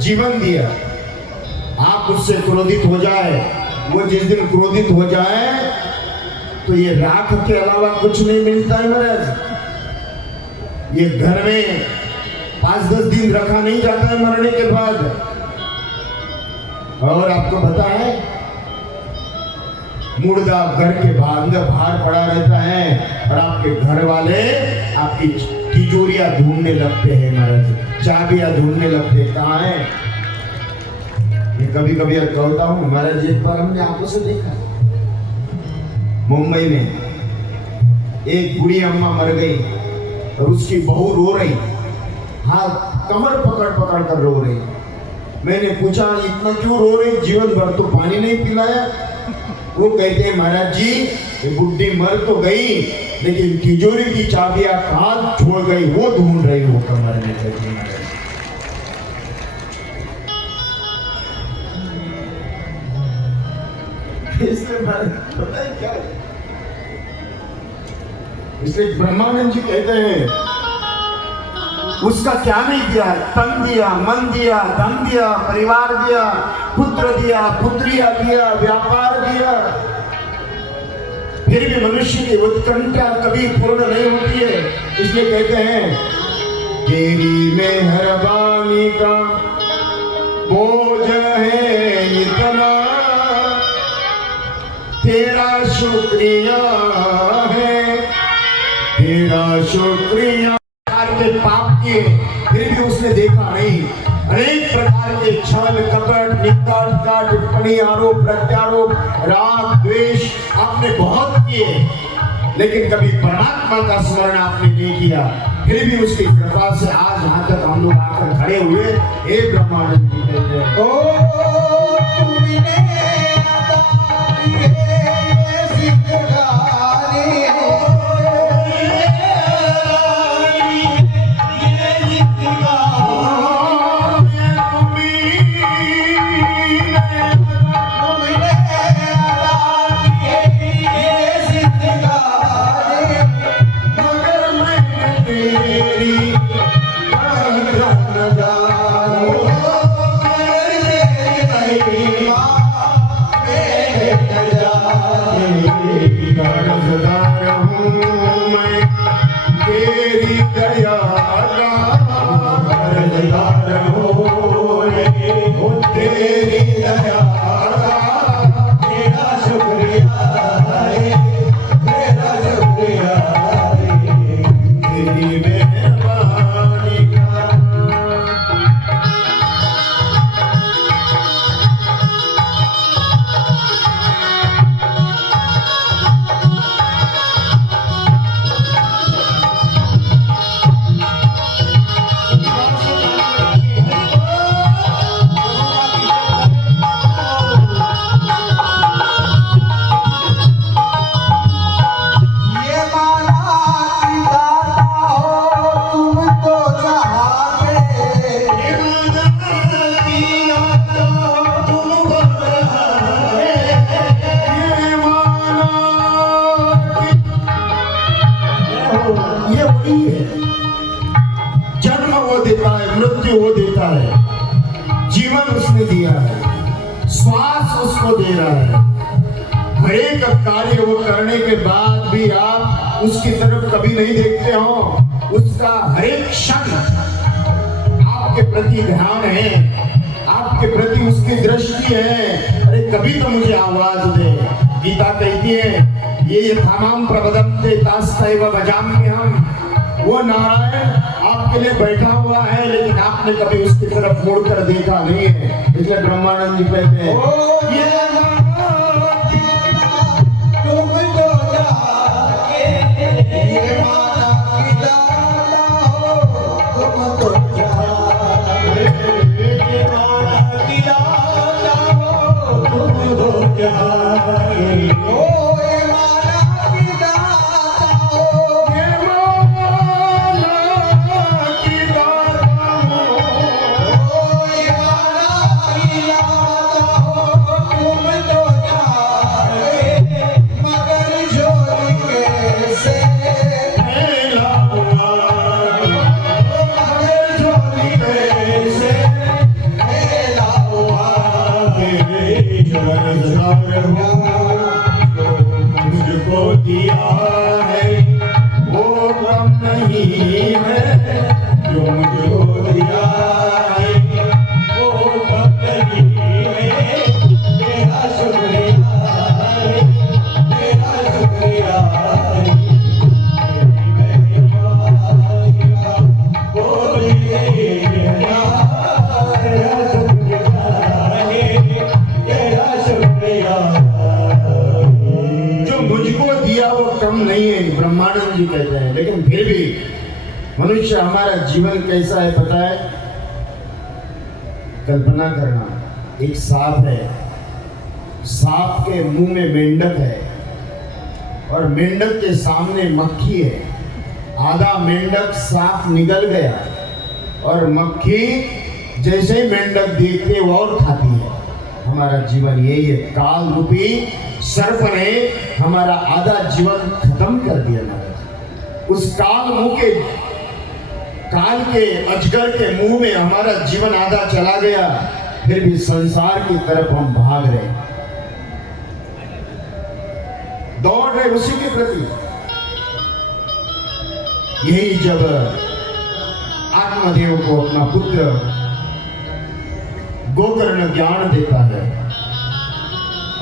जीवन दिया। आप उससे क्रोधित हो जाए, वो जिस दिन क्रोधित हो जाए तो ये राख के अलावा कुछ नहीं मिलता है महाराज। ये घर में 5-10 दिन रखा नहीं जाता है मरने के बाद। और आपको पता है, मुर्दा घर के बाहर पड़ा रहता है और आपके घर वाले आपकी तिजोरियां ढूंढने लगते हैं महाराज, चाबियां ढूंढने लगते हैं, कहाँ है? ये कभी कभी कहता हूँ महाराज, एक बार हमने आंखों से देखा, मुंबई में एक बूढ़ी अम्मा मर गई और उसकी बहू रो रही, हाथ कमर पकड़ पकड़ कर रो रही। मैंने पूछा, इतना क्यों रो रही? जीवन भर तो पानी नहीं पिलाया। वो कहते हैं, महाराज जी, ये बुढ़ी मर तो गई लेकिन तिजोरी की चाबियां कहाँ छोड़ गई वो ढूंढ रही हो कमर में। इसलिए पता है क्या, इसलिए ब्रह्मानंद जी कहते हैं, उसका क्या नहीं दिया? तन दिया, मन दिया, धन दिया, परिवार दिया, पुत्र दिया, पुत्रियां दिया, व्यापार दिया, फिर भी मनुष्य की उत्कंठा कभी पूर्ण नहीं होती है। इसलिए कहते हैं, तेरी मेहरबानी का बोझ है देखा नहीं। अनेक प्रकार के छल कपट निंदा टिप्पणी आरोप प्रत्यारोप राग द्वेष आपने बहुत किए, लेकिन कभी परमात्मा का स्मरण आपने नहीं किया। फिर भी उसकी कृपा से आज यहाँ तक हम लोग आकर खड़े हुए। हे ब्रह्मानंद जी कहते हैं, ये वही है, जन्म वो देता है, मृत्यु वो देता है, जीवन उसने दिया है, श्वास उसको दे रहा है। हर एक कार्य वो करने के बाद भी आप उसकी तरफ कभी नहीं देखते हो। उसका हर एक क्षण आपके प्रति ध्यान है, आपके प्रति उसकी दृष्टि है। अरे कभी तो मुझे आवाज दे। गीता कहती है ये यथामाम प्रबदन्ते तास्तैव भजाम्यहम्। वो नारायण आपके लिए बैठा हुआ है, लेकिन आपने कभी उसकी तरफ मुड़कर देखा नहीं है। इसलिए ब्रह्मानंद जी कहते हैं ये मुझको दिया है वो कम नहीं है, जो मुझको दिया है वो कम नहीं है। तेरा शुक्रिया है, तेरा शुक्रिया है, तेरी मेहरबानियाँ बोली तेरा शुक्रिया है, तेरा शुक्रिया। मुझको दिया वो कम नहीं है, ब्रह्मानंद जी कहते हैं। लेकिन फिर भी मनुष्य हमारा जीवन कैसा है पता है? कल्पना करना, एक सांप है, सांप के मुंह में मेंढक है और मेंढक के सामने मक्खी है। आधा मेंढक सांप निगल गया और मक्खी जैसे ही मेंढक देखते वो और खाती है। हमारा जीवन यही है, काल रूपी सर्प ने हमारा आधा जीवन खत्म कर दिया। उस काल के अजगर के मुंह में हमारा जीवन आधा चला गया, फिर भी संसार की तरफ हम भाग रहे, दौड़ रहे उसी के प्रति। यही जब आत्मदेव को अपना पुत्र गोकर्ण ज्ञान देता है,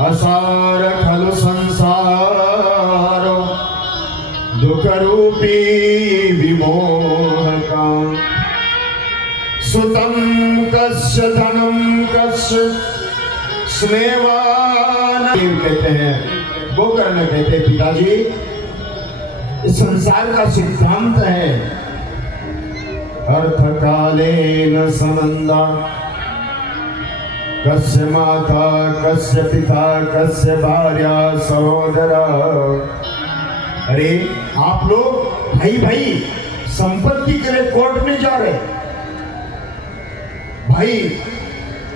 असार खलु संसार दुख रूपी विमोह का, सुतं कस्य धनं कस्य स्नेवान कहते हैं, गोकर्ण कहते हैं पिताजी इस संसार का सिद्धांत है अर्थ कालेन संबंधा कस्य माता कस्य पिता कस्य भार्या सहोदरा। अरे आप लोग भाई भाई संपत्ति के लिए कोर्ट में जा रहे, भाई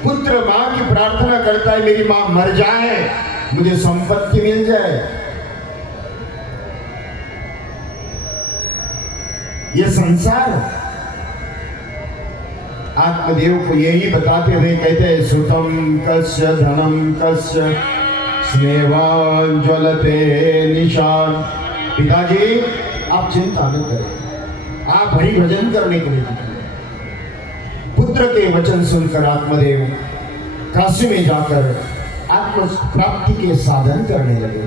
पुत्र मां की प्रार्थना करता है मेरी मां मर जाए मुझे संपत्ति मिल जाए। ये संसार आत्मदेव को यही बताते हुए कहते हैं सुतम कस्य धनम कस्य स्नेहान ज्वलते निशान। पिताजी आप चिंता न करें, आप हरि भजन करने के लिए निकले। पुत्र के वचन सुनकर आत्मदेव काशी में जाकर आत्म प्राप्ति के साधन करने लगे।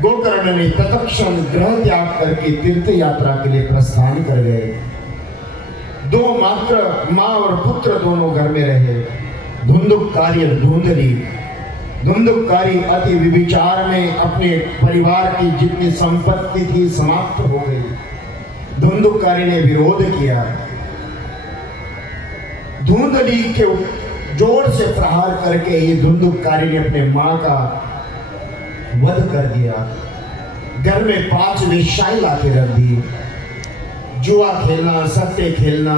गोकर्ण ने तत्क्षण ग्रह त्याग करके तीर्थ यात्रा के लिए प्रस्थान कर गए। दो मात्र मां और पुत्र दोनों घर में रहे। धुंधुकारी धुंधली धुंधुकारी अति विविचार में अपने परिवार की जितनी संपत्ति थी समाप्त हो गई। धुंधुकारी ने विरोध किया। धुंधली के जोर से प्रहार करके ये धुंधुकारी ने अपने मां का वध कर दिया। घर में 5 वेश्याएं लाके रख दी। जुआ खेलना, सट्टे खेलना,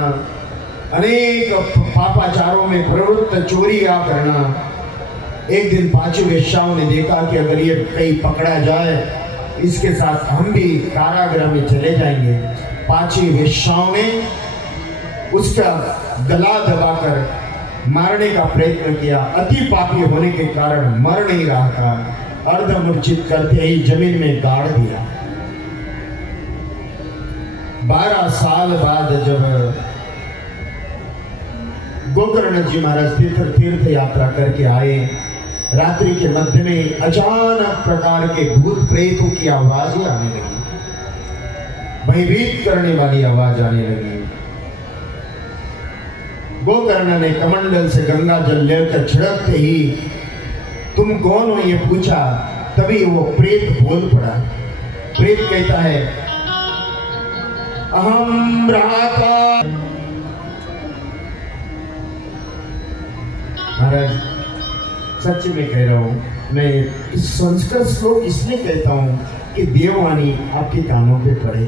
अनेक पापाचारों में प्रवृत्त, चोरियां करना। एक दिन 5 वेश्याओं ने देखा कि अगर ये कहीं पकड़ा जाए इसके साथ हम भी कारागृह में चले जाएंगे। 5 वेश्याओं ने उसका गला दबाकर मारने का प्रयत्न किया। अति पापी होने के कारण मर नहीं रहा था। अर्धमूर्छित करते ही जमीन में गाड़ दिया। 12 साल बाद जब गोकर्ण जी महाराज तीर्थ यात्रा करके आए, रात्रि के मध्य में अचानक प्रकार के भूत प्रेतों की आवाजें आने लगी, भयभीत करने वाली आवाज आने लगी। गोकर्ण ने कमंडल से गंगा जल लेकर छिड़कते ही तुम कौन हो ये पूछा। तभी वो प्रेत बोल पड़ा। प्रेत कहता है अहम भ्राता। महाराज सच में कह रहा हूं, मैं इस संस्कृत श्लोक इसलिए कहता हूं कि देववाणी आपके कानों पे पड़े।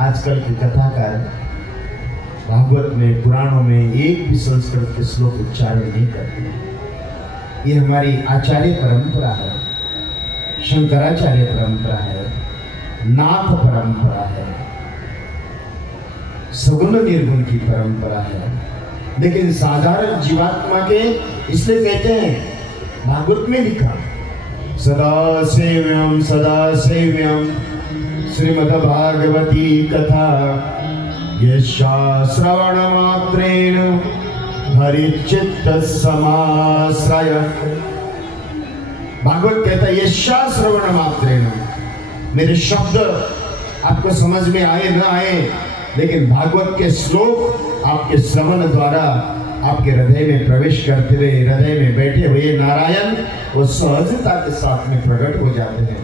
आजकल की कथाकार भागवत में, पुराणों में एक भी संस्कृत के श्लोक उच्चारण नहीं करते। ये हमारी आचार्य परंपरा है, शंकराचार्य परंपरा है, नाथ परंपरा है, सगुण निर्गुण की परंपरा है। लेकिन साधारण जीवात्मा के इसलिए कहते हैं, भागवत में लिखा सदा सेव्यम श्रीमद्भागवती कथा यस्या श्रवण मात्रेण हरिचित्त समाश्रय। भागवत कहता है यस्या श्रवण मात्रेण, मेरे शब्द आपको समझ में आए न आए, लेकिन भागवत के श्लोक आपके श्रवण द्वारा आपके हृदय में प्रवेश करते हुए, हृदय में बैठे हुए नारायण वो सहजता के साथ में प्रकट हो जाते हैं।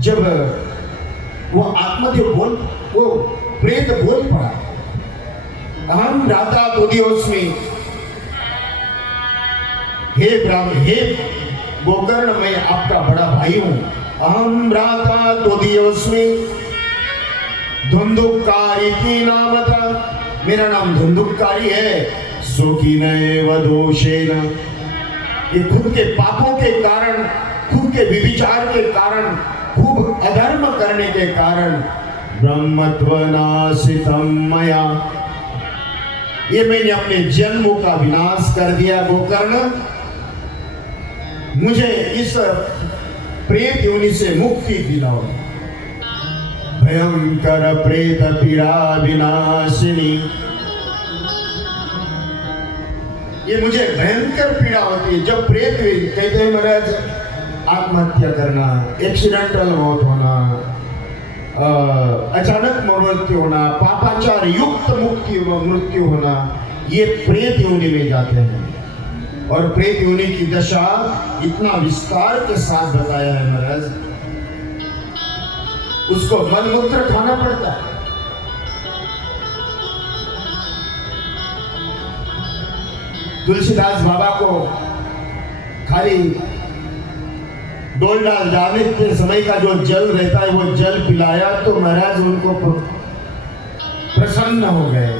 जब वो आत्मदेव वो प्रेत बोल पड़ा, अहम भ्राता तुदियोस्मि, हे ब्राह्मण, हे गोकर्ण, मैं आपका बड़ा भाई हूं। अहम भ्राता तुदियोस्मि धुंधुकारी की नामता, मेरा नाम धुंधुकारी है। सुखिनैव दोषेन, ये खुद के पापों के कारण, खुद के विविचार के कारण, खूब अधर्म करने के कारण ब्रह्मत्व नाशितम मया, ये मैंने अपने जन्मों का विनाश कर दिया। गोकर्ण, मुझे इस प्रेत योनि से मुक्ति दिलाओ। भयंकर प्रेत पीड़ा विनाशिनी, ये मुझे भयंकर पीड़ा होती है। जब प्रेत कहते हैं महाराज आत्महत्या करना, एक्सीडेंटल मौत होना, अचानक मृत्यु होना, पापाचार युक्त मृत्यु होना, ये प्रेत योनि में जाते हैं। और प्रेत योनि की दशा इतना विस्तार के साथ बताया है महाराज, उसको मलमूत्र खाना पड़ता है। तुलसीदास बाबा को खाली डोल डाल जाने के समय का जो जल रहता है वो जल पिलाया तो महाराज उनको प्रसन्न हो गए।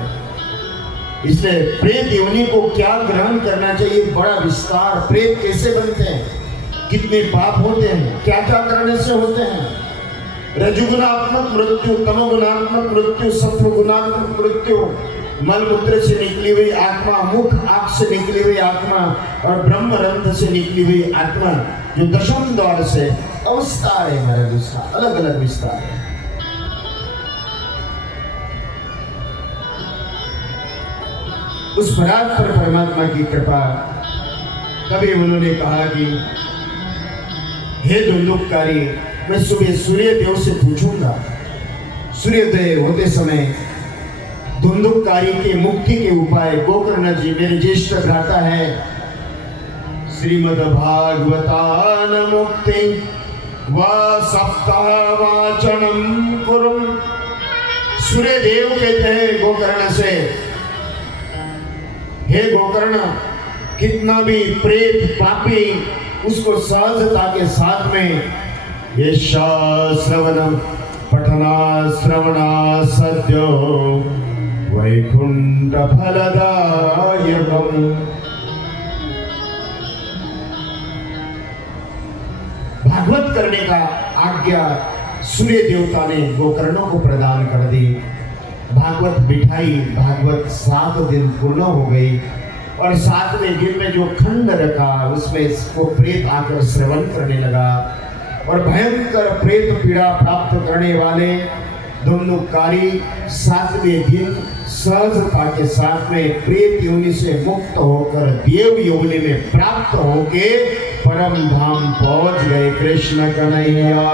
इसलिए प्रेत योनि को क्या ग्रहण करना चाहिए, बड़ा विस्तार। प्रेत कैसे बनते हैं, कितने पाप होते हैं, क्या क्या करने से होते हैं। रजगुणात्मक मृत्यु, तमोगुणात्मक मृत्यु, सत्वगुणात्मक मृत्यु, मलमूत्र से निकली हुई आत्मा, मुख आंख से निकली हुई आत्मा और ब्रह्मरंध्र से निकली हुई आत्मा, जो दशम द्वार से अवस्तार है महाराज, उसका अलग अलग विस्तार है। उस परात्पर परमात्मा की कृपा, कभी उन्होंने कहा कि हे दुंदुभकारी, मैं सुबह सूर्य देव से पूछूंगा। सूर्योदय होते समय दुंदुभकारी के मुक्ति के उपाय गोकर्ण जी मेरे ज्येष्ठ भ्राता है, श्रीमद् भागवतान मुक्ति व सप्ताह वाचनम कुरुम। सूर्य देव कहते हैं गोकर्ण से, हे गोकर्ण, कितना भी प्रेत पापी उसको सहजता के साथ में ये श्रवण पठना श्रवणा सद्यो वैकुंठ फलदायकम्। भागवत करने का आज्ञा सूर्य देवता ने गोकर्णों को प्रदान कर दी। भागवत बिठाई, भागवत 7 दिन पूर्ण हो गई और 7वें दिन में जो खंड रखा उसमें इसको प्रेत आकर श्रवण करने लगा और भयंकर प्रेत पीड़ा प्राप्त करने वाले दुंदुभकारी 7वें दिन सहजता के साथ में प्रेत योनि से मुक्त होकर देव योनि में प्राप्त होके परम धाम पहुंच गए। कृष्ण कन्हैया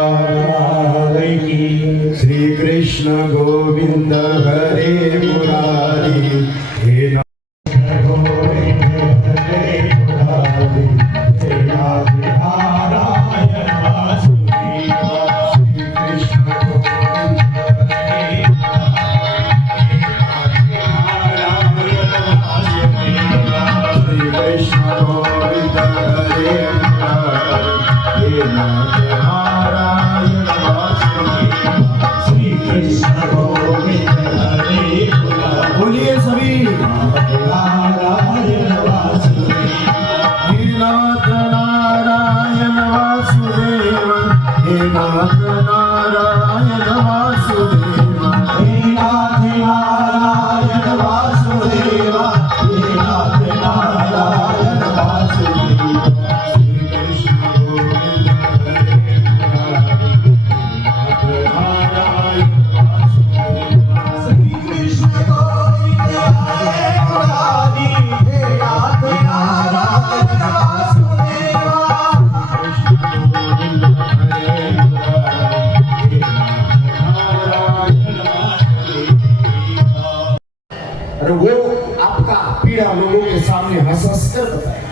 श्री कृष्ण गोविंद हरे मुरारी, हे वो आपका पीड़ा लोगों के सामने हंस कर बताए।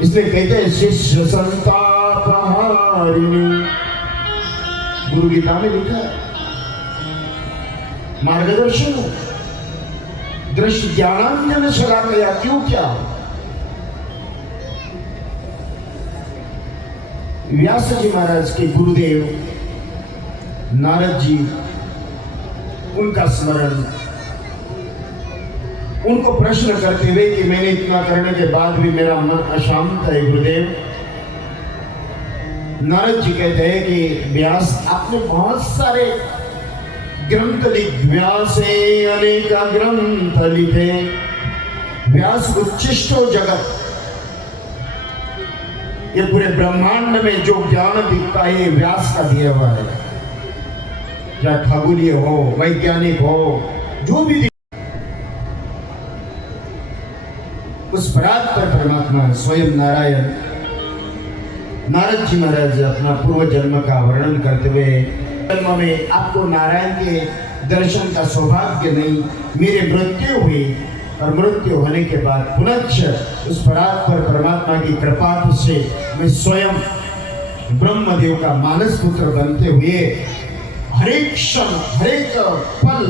इसलिए कहते हैं शिष्य संतापहारिणी, गुरु गीता में लिखा है, मार्गदर्शन दृष्टि ज्ञानांजन शलाकया, क्यों क्या। व्यास जी महाराज के गुरुदेव नारद जी, उनका स्मरण, उनको प्रश्न करते हुए कि मैंने इतना करने के बाद भी मेरा मन अशांत है गुरुदेव। नारद जी कहते हैं कि व्यास, आपने बहुत सारे ग्रंथ लिखे, व्यासे अनेक ग्रंथ लिखे, व्यास उच्छिष्टो जगत, ये पूरे ब्रह्मांड में जो ज्ञान दिखता है व्यास का दिया हुआ है, चाहे खगोलीय हो, वैज्ञानिक हो, जो भी उस परात्पर परमात्मा स्वयं नारायण नारद जी महाराज अपना पूर्व जन्म का वर्णन करते हुए, जन्म में आपको नारायण के दर्शन का सौभाग्य नहीं, मेरे मृत्यु हुई और मृत्यु होने के बाद पुनः उस परात्पर परमात्मा की कृपा से मैं स्वयं ब्रह्मदेव का मानस पुत्र बनते हुए हरेक क्षण हरेक पल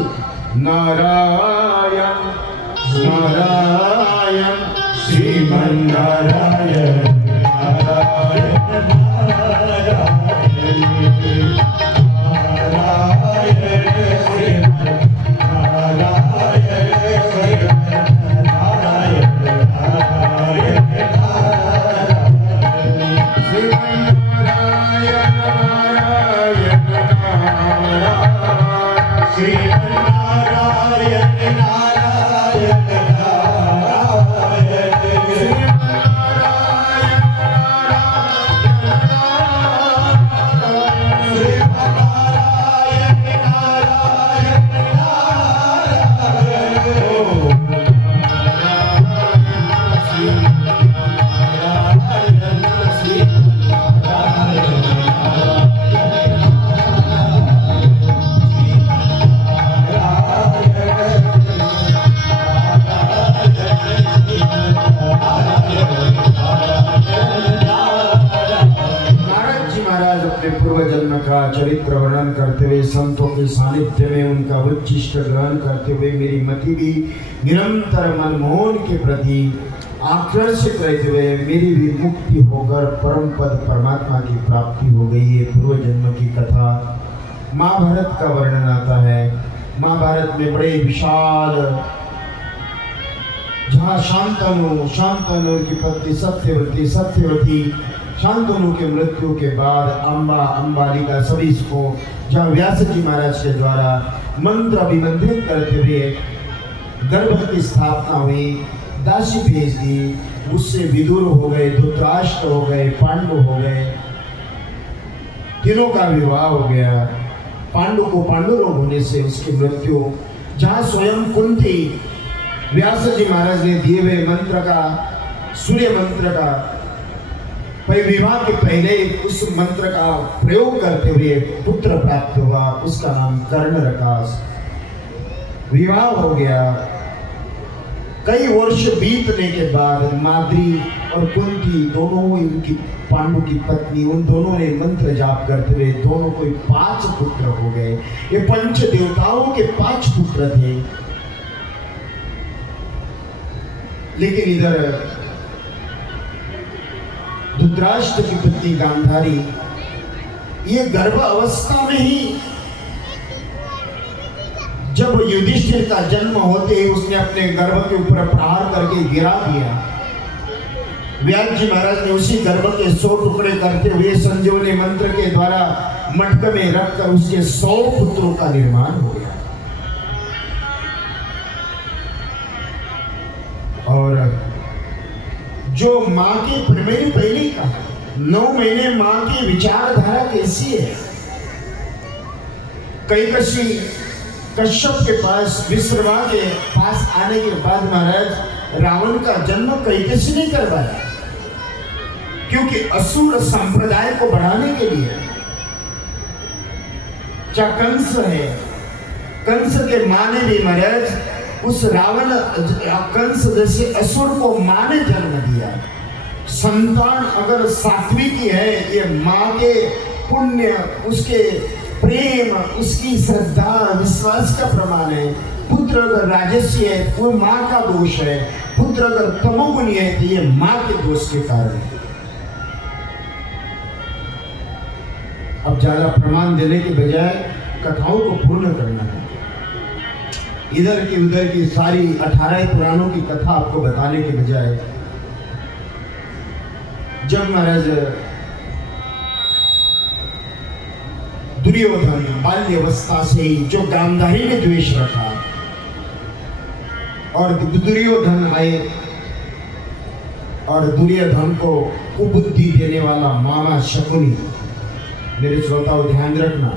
नारायण नारायण श्रीमन नारायण चरित्र वर्णन करते हुए संतों के सानिध्य में उनका उच्चिष्ट ग्रहण करते हुए मेरी मति भी निरंतर मनमोहन के प्रति आकर्षित रहते हुए मेरी भी मुक्ति होकर परम पद परमात्मा की प्राप्ति हो गई है। पूर्व जन्म की कथा महाभारत का वर्णन आता है। महाभारत में बड़े विशाल, जहाँ शांतनु की पत्नी सत्यवती शांतनु के मृत्यु के बाद अंबालिका सभी को जहाँ व्यास जी महाराज के द्वारा मंत्र अभिमंत्रित करते हुए गर्भ की स्थापना हुई, दासी भेज दी, उससे विदुर हो गए, धृतराष्ट्र हो गए, पांडु हो गए, तीनों का विवाह हो गया। पांडु को पांडु रोग होने से उसकी मृत्यु, जहाँ स्वयं कुंती व्यास जी महाराज ने दिए हुए मंत्र का, सूर्य मंत्र का विवाह के पहले उस मंत्र का प्रयोग करते हुए पुत्र प्राप्त हुआ, उसका नाम कर्ण रखा। विवाह हो गया। कई वर्ष बीतने के बाद माद्री और कुंती दोनों उनकी पांडु की पत्नी, उन दोनों ने मंत्र जाप करते हुए दोनों को 5 पुत्र हो गए। ये पंच देवताओं के 5 पुत्र थे। लेकिन इधर धृतराष्ट्र की पत्नी गांधारी ये गर्भ अवस्था में ही, जब युधिष्ठिर का जन्म होते ही उसने अपने गर्भ के ऊपर प्रहार करके गिरा दिया। व्यास जी महाराज ने उसी गर्भ के 100 टुकड़े करते हुए संजीवनी मंत्र के द्वारा मटक में रखकर उसके 100 पुत्रों का निर्माण हो गया। और जो माँ की मेरी पहली का 9 महीने माँ की विचारधारा कैसी है। कश्यप के पास, विश्रवा के पास आने के बाद महाराज रावण का जन्म कैकेयी ने करवाया, क्योंकि असुर संप्रदाय को बढ़ाने के लिए। चाहे कंस है, कंस के माँ ने भी महाराज उस रावण कंस जैसे असुर को माँ ने जन्म दिया। संतान अगर सात्विकी है, ये माँ के पुण्य, उसके प्रेम, उसकी श्रद्धा विश्वास का प्रमाण है। पुत्र अगर राजस्य है वो माँ का दोष है, पुत्र अगर तमोगुणी है तो ये माँ के दोष के कारण है। अब ज्यादा प्रमाण देने के बजाय कथाओं को पूर्ण करना है। इधर की उधर की सारी 18 पुराणों की कथा आपको बताने के बजाय, जब महाराज दुर्योधन बाल्यावस्था से ही जो गांधारी ने द्वेष रखा और दुर्योधन आए और दुर्योधन को कुबुद्धि देने वाला मामा शकुनी, मेरे श्रोताओं ध्यान रखना,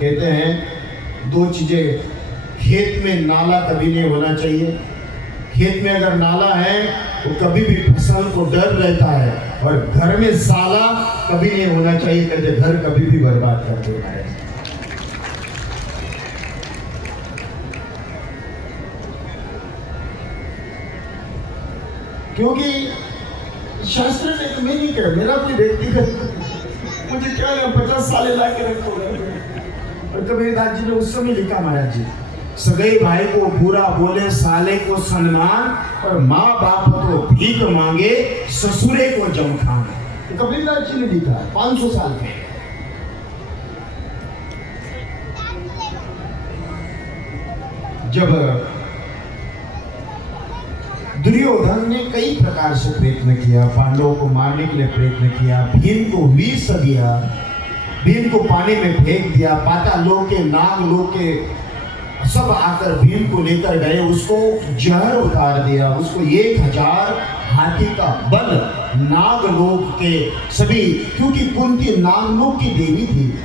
कहते हैं 2 चीजें, खेत में नाला कभी नहीं होना चाहिए। खेत में अगर नाला है वो कभी भी फसल को डर रहता है, और घर में साला कभी नहीं होना चाहिए, कहते घर कभी भी बर्बाद कर देता है। क्योंकि शास्त्र में मैं नहीं कर, मेरा कोई व्यक्तिगत, मुझे क्या लगा 50 साल ला के रखो। और कबीरदास जी ने उस समय लिखा, महाराज जी, सगई भाई को बुरा बोले, साले को सम्मान, और माँ बाप को भीख मांगे, ससुरे को जम खाना। तो कबीरदास जी ने लिखा 500 साल पहले। जब दुर्योधन ने कई प्रकार से प्रयत्न किया, पांडवों को मारने के लिए प्रयत्न किया, भीम को विष दिया, भीम को पानी में फेंक दिया, पाताल लोक के, नाग लोक के सब आकर भीम को लेकर गए, उसको जहर उतार दिया, उसको 1000 हाथी का बल नागलोक के सभी, क्योंकि कुंती नागलोक की देवी थी,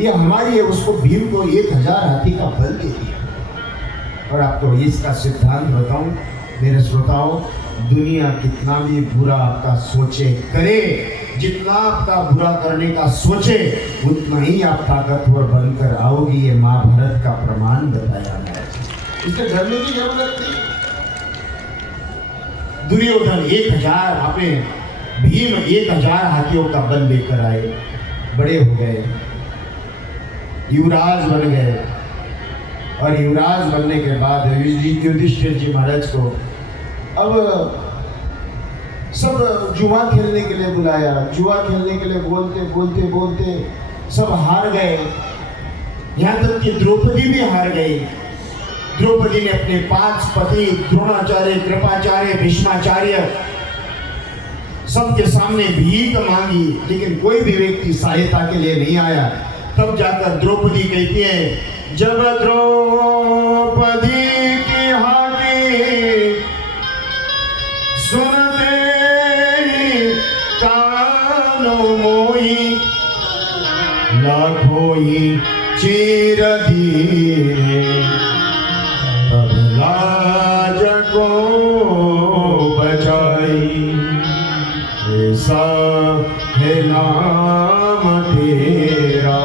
ये हमारी है, उसको भीम को 1000 हाथी का बल दे दिया। और आपको इसका सिद्धांत बताऊं मेरे श्रोताओं, दुनिया कितना भी बुरा आपका सोचे करे, जितना आपका बुरा करने का सोचे, उतना ही आप ताकतवर बनकर आओगी। ये महाभारत का प्रमाण बताया है, इससे डरने की जरूरत नहीं। दुर्योधन 1000, आपने भीम 1000 हाथियों का बल लेकर आए, बड़े हो गए, युवराज बन गए, और युवराज बनने के बाद युधिष्ठिर जी महाराज को अब सब जुआ खेलने के लिए बुलाया, जुआ खेलने के लिए बोलते बोलते बोलते सब हार गए, यहाँ तक कि द्रौपदी भी हार गई। द्रौपदी ने अपने 5 पति द्रोणाचार्य, कृपाचार्य, भीष्माचार्य सबके सामने भीख मांगी, लेकिन कोई भी व्यक्ति सहायता के लिए नहीं आया। तब जाकर द्रौपदी कहती है, जब द्रौपदी की हाथी सुनते कानों मोई, लाखोई चीर धीरे, तब लाज को बचाई, ऐसा है नाम तेरा,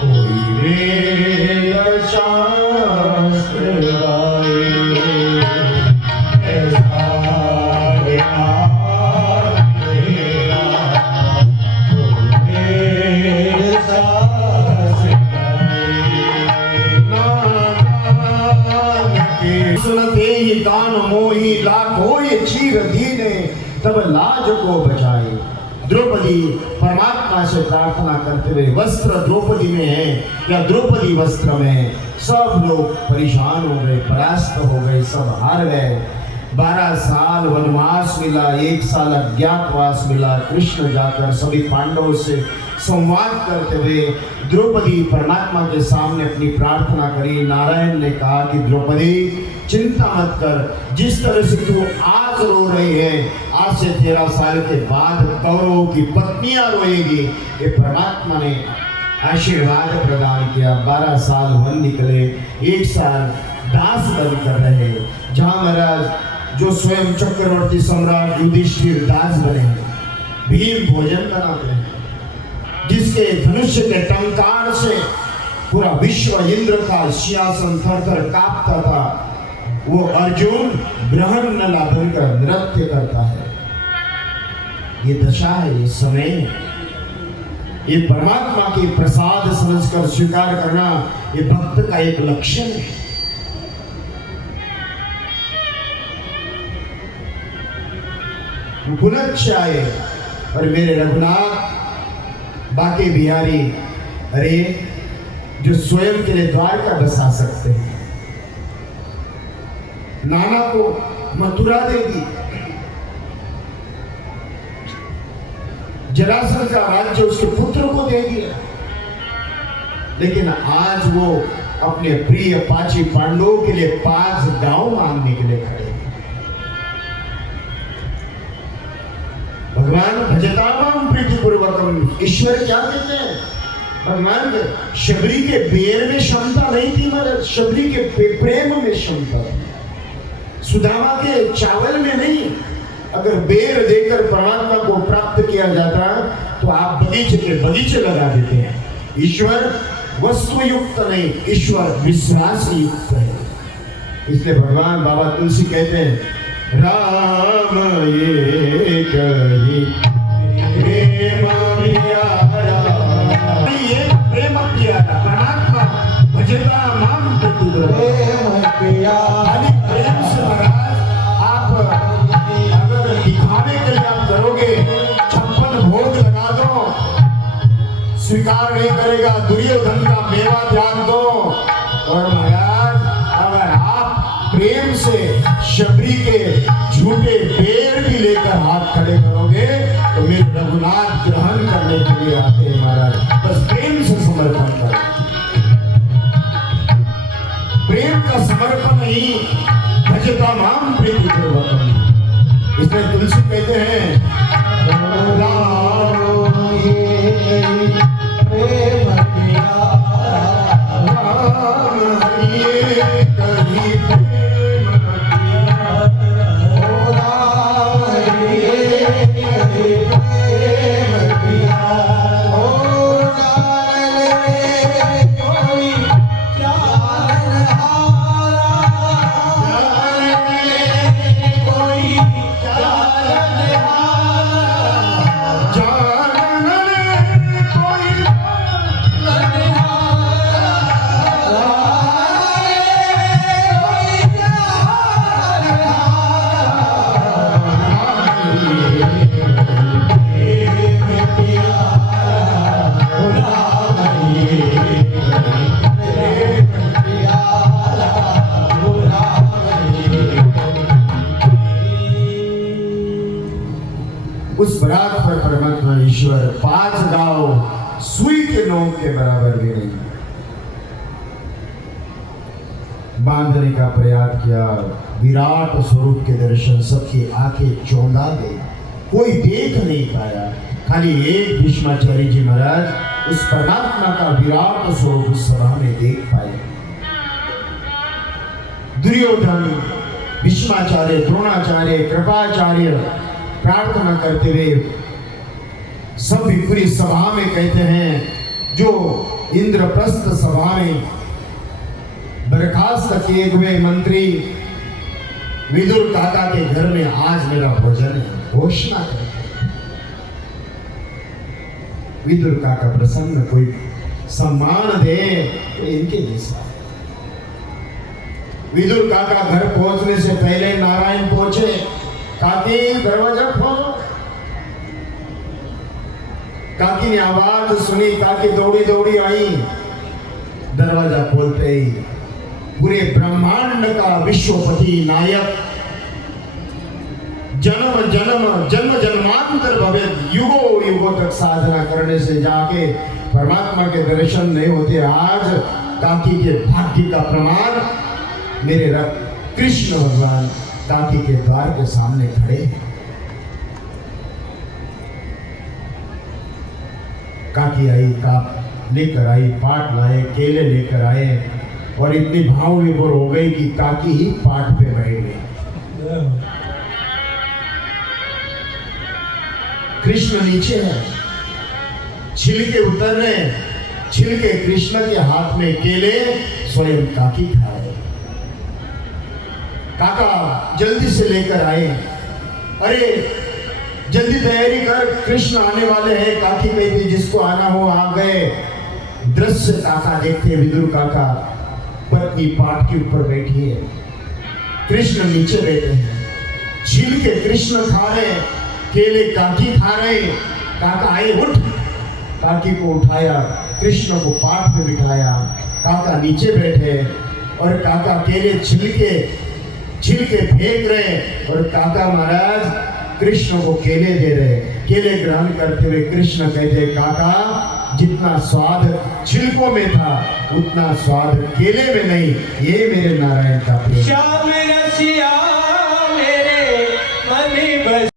कोई वेद शास्त्र गाए, ऐसा है नाम तेरा, कोई वेद शास्त्र गाए। सुनते ही कान मोही, लाखों चीर दीने, तब लाज को बचाए। द्रौपदी परमात्मा से प्रार्थना करते हुए, वस्त्र द्रौपदी में है या द्रौपदी वस्त्र में, सब लोग परेशान हो गए, परास्त हो गए, सब हार गए। 12 साल वनवास मिला, 1 साल अज्ञातवास मिला। कृष्ण जाकर सभी पांडवों से संवाद करते हुए द्रौपदी परमात्मा के सामने अपनी प्रार्थना करी। नारायण ने कहा कि द्रौपदी चिंता मत कर, जिस तरह से तू आज रो रही है, आज से 13 साल के बाद कौरवों की पत्नियां रोएगी। ये परमात्मा ने आशीर्वाद प्रदान किया। 12 साल वन निकले, 1 साल दास बन कर रहे, जहाँ महाराज जो स्वयं चक्रवर्ती सम्राट युधिष्ठिर दास बने, भीम भोजन बनाते हैं, जिसके धनुष के टंकार से पूरा विश्व इंद्र का सिंहासन थर-थर कांपता था, वो अर्जुन ब्रह्मनला बनकर नृत्य करता है। ये दशा है, ये समय, ये परमात्मा की प्रसाद समझकर स्वीकार करना, ये भक्त का एक लक्षण है। गुणच्छ आए और मेरे रघुनाथ बाके बिहारी, अरे जो स्वयं के लिए द्वारका बसा सकते हैं, नाना को मथुरा दे दी, जरासंध का राज्य उसके पुत्र को दे दिया, लेकिन आज वो अपने प्रिय पांची पांडवों के लिए 5 गांव मांगने के लिए खड़े। भगवान भजताम प्रीति पूर्वकम, ईश्वर क्या कहते हैं? भगवान शबरी के बेर में क्षमता नहीं थी, मगर शबरी के प्रेम में क्षमता थी। सुदामा के चावल में नहीं, अगर बेर देकर परमात्मा को प्राप्त किया जाता तो आप बगीचे के बगीचे लगा देते हैं। ईश्वर वस्तु युक्त नहीं, ईश्वर विश्वास युक्त है। इसलिए भगवान बाबा तुलसी कहते हैं राम ये कही प्रेम प्यारा, ये प्रेम प्यारा परमात्मा भजता माम प्रेम प्यारा। प्रेम से महाराज आप अगर दिखाने के लिए आप करोगे 56 भोग लगा दो, स्वीकार नहीं करेगा, दुर्योधन का मेवा त्याग दो। और महाराज अगर आप प्रेम से शबरी के झूठे पैर भी लेकर हाथ खड़े करोगे तो मेरे रघुनाथ ग्रहण करने के लिए आते हैं महाराज। बस प्रेम से समर्पण करो, प्रेम का समर्पण ही भजता माम प्रीति पूर्वकम। इसमें तुलसी कहते हैं उस बरात पर परमात्मा ईश्वर 5 गांव सुई के नोक के बराबर भी नहीं। बांधने का प्रयास किया, विराट स्वरूप के दर्शन सबकी आंखें चौंधा गई, कोई देख नहीं पाया। खाली एक भीष्माचार्य जी महाराज उस परमात्मा का विराट स्वरूप उस सभा में देख पाए। दुर्योधन, भीष्माचार्य, द्रोणाचार्य, कृपाचार्य प्रार्थना करते हुए सभी पूरी सभा में कहते हैं, जो इंद्रप्रस्थ सभा में बर्खास्त किए हुए मंत्री विदुर काका के घर में आज मेरा भोजन है, घोषणा करते हैं। विदुर काका प्रसन्न, कोई सम्मान दे तो इनके जैसा। विदुर काका घर पहुंचने से पहले नारायण पहुंचे, काकी दरवाजा खोलो। काकी ने आवाज सुनी, काकी दौड़ी दौड़ी आई। दरवाजा खोलते ही पूरे ब्रह्मांड का विश्वपति नायक, जन्म जन्मांतर भवेद, युगों युगों तक साधना करने से जाके परमात्मा के दर्शन नहीं होते। आज काकी के भाग्य का प्रमाण मेरे रब कृष्ण भगवान काकी के द्वार के सामने खड़े हैं। काकी आई, काप लेकर आई, पाट लाए, केले लेकर आए और इतनी भाव विभोर हो गई कि काकी ही पाट पे बैठ गई। कृष्ण नीचे है, छिलके उतर रहे, छिलके कृष्ण के हाथ में, केले स्वयं काकी खा रहे। काका जल्दी से लेकर आए, अरे जल्दी तैयारी कर, कृष्ण आने वाले हैं। काकी कहती जिसको आना हो आ गए। दृश्य काका देखते, विदुर काका पत्नी पाट के ऊपर बैठी है, कृष्ण नीचे बैठे हैं, छिलके कृष्ण खा रहे, केले काकी खा रहे। काका आए, उठ। काकी को उठाया, कृष्ण को पाट पे बिठाया, काका नीचे बैठे और काका केले छिलके फेंक रहे और काका महाराज कृष्ण को केले दे रहे। केले ग्रहण करते हुए कृष्ण कहते, काका जितना स्वाद छिलकों में था उतना स्वाद केले में नहीं। ये मेरे नारायण का प्रेम। श्याम रसिया मेरे मनी बस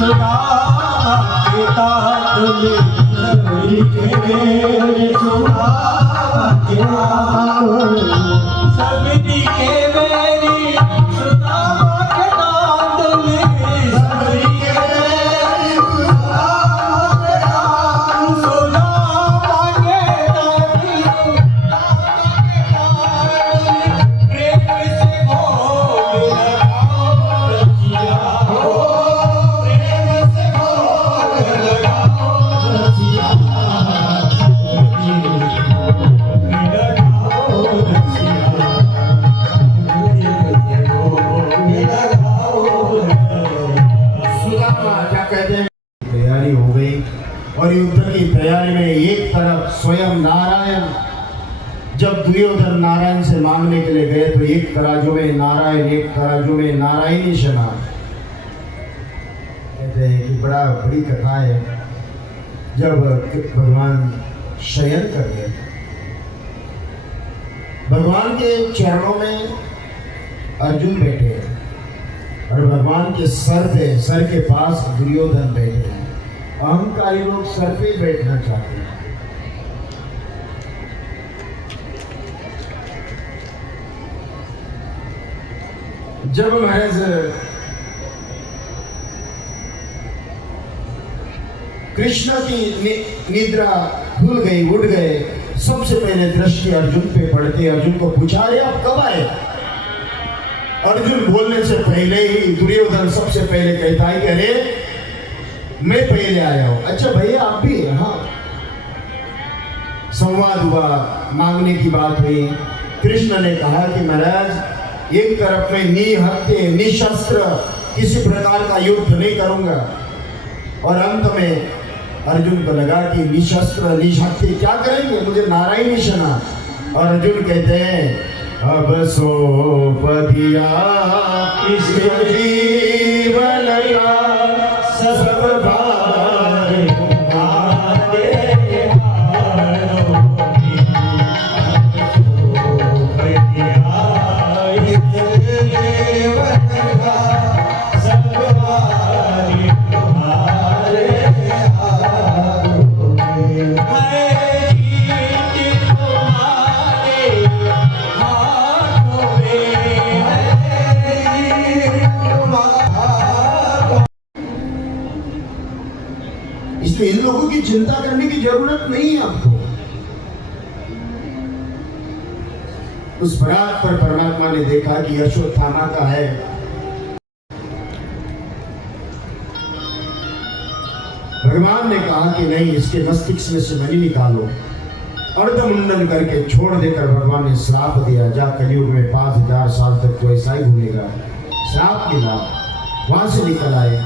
सुदामा के तात में सबरी के सुदामा के सबरी के मेरी सुदामा के तात में सबरी के मेरी सुदामा के तात सुदामा के तात प्रेम से भोग लगाओ रचिया हो प्रेम से भोग लगाओ रचिया सुदामा क्या कहते हैं, तैयारी हो गई और युद्ध की तैयारी में एक तरफ स्वयं नारायण, जब दुर्योधन नारायण से मांगने के लिए गए तो एक तराजू में नारायण, एक तराजू में नारायणी शना। कहते हैं कि बड़ी कथा है, जब भगवान शयन कर गए भगवान के चरणों में अर्जुन बैठे हैं और भगवान के सर के पास दुर्योधन बैठे हैं। अहंकारी लोग सर पे बैठना चाहते हैं। जब महाराज कृष्ण की निद्रा भूल गई, उठ गए, सबसे पहले दृष्टि अर्जुन पे पड़ते। अर्जुन को पूछा, अरे आप कब आए? अर्जुन बोलने से पहले ही दुर्योधन सबसे पहले कहता है कि अरे मैं पहले आया हूं। अच्छा भैया आप भी? हाँ। संवाद हुआ, मांगने की बात हुई। कृष्ण ने कहा कि महाराज एक तरफ में निहत्थे निशस्त्र किसी प्रकार का युद्ध नहीं करूंगा, और अंत में अर्जुन को लगा कि निशस्त्र निहत्थे क्या करेंगे, मुझे नारायणी शना। और अर्जुन कहते हैं, अब सोपदिया इस जीवन का सब भार तुम्हारे हाथों में। अब सोपदिया इस जीवन का सब भार तुम्हारे हाथों में। है जीत तुम्हारे हाथों में, है जीत तुम्हारे। इसलिए इन लोगों की चिंता करने की जरूरत नहीं है आपको। उस बरात पर परमात्मा ने देखा कि अश्वत्थामा का है, भगवान ने कहा कि नहीं, इसके मस्तिष्क में से मणि निकालो। अर्धमुंडन करके छोड़ देकर भगवान ने श्राप दिया, जा कलयुग में 5000 साल तक तो ऐसा ही घूमेगा। श्राप मिला, वहां से निकल आए।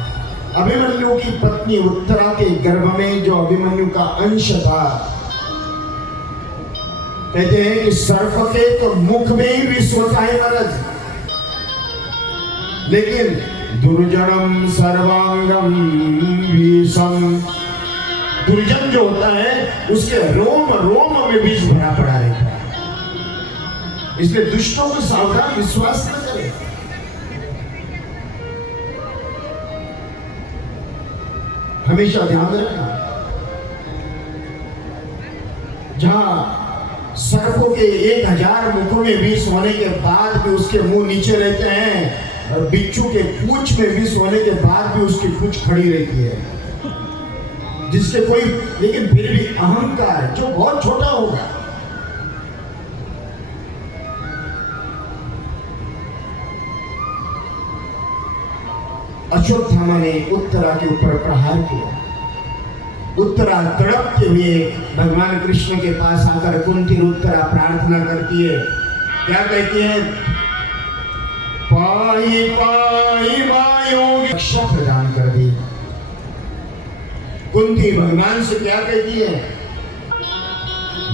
अभिमन्यु की पत्नी उत्तरा के गर्भ में जो अभिमन्यु का अंश था, कहते हैं कि सर्प के तो मुख में ही विष होता है महाराज, लेकिन दुर्जनम सर्वांगम विषम, दुर्जन जो होता है उसके रोम रोम में विष भरा पड़ा रहता है। इसलिए दुष्टों को सावधान, विश्वास न करें। हमेशा ध्यान रखना, जहां सर्पों के 1000 मुखों में विष होने के बाद भी उसके मुंह नीचे रहते हैं, और बिच्छू के पूंछ में विष होने के बाद भी उसकी पूंछ खड़ी रहती है, जिससे कोई, लेकिन फिर भी अहंकार जो बहुत छोटा होगा। अश्वत्थामा ने उत्तरा के ऊपर प्रहार किया। उत्तरा तड़पते हुए भगवान कृष्ण के पास आकर कुंती उत्तरा प्रार्थना करती है। क्या कहती है? पाई पाई मायों रक्षा प्रदान कर दी। कुंती भगवान से क्या कहती है?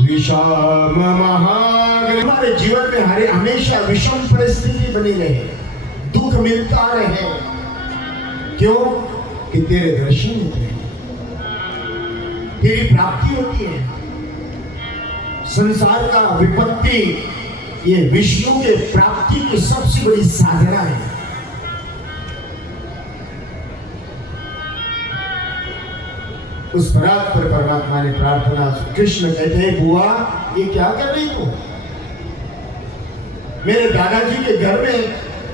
विषम महाग, हमारे जीवन में हमेशा विषम परिस्थिति बनी रहे, दुख मिलता रहे। क्यों? कि तेरे दर्शन होते हैं, तेरी प्राप्ति होती है। संसार का विपत्ति ये विष्णु के प्राप्ति की सबसे बड़ी साधना है। उस रात पर परमात्मा ने प्रार्थना, कृष्ण कहते हैं बुआ ये क्या कर रही तू? मेरे दादाजी के घर में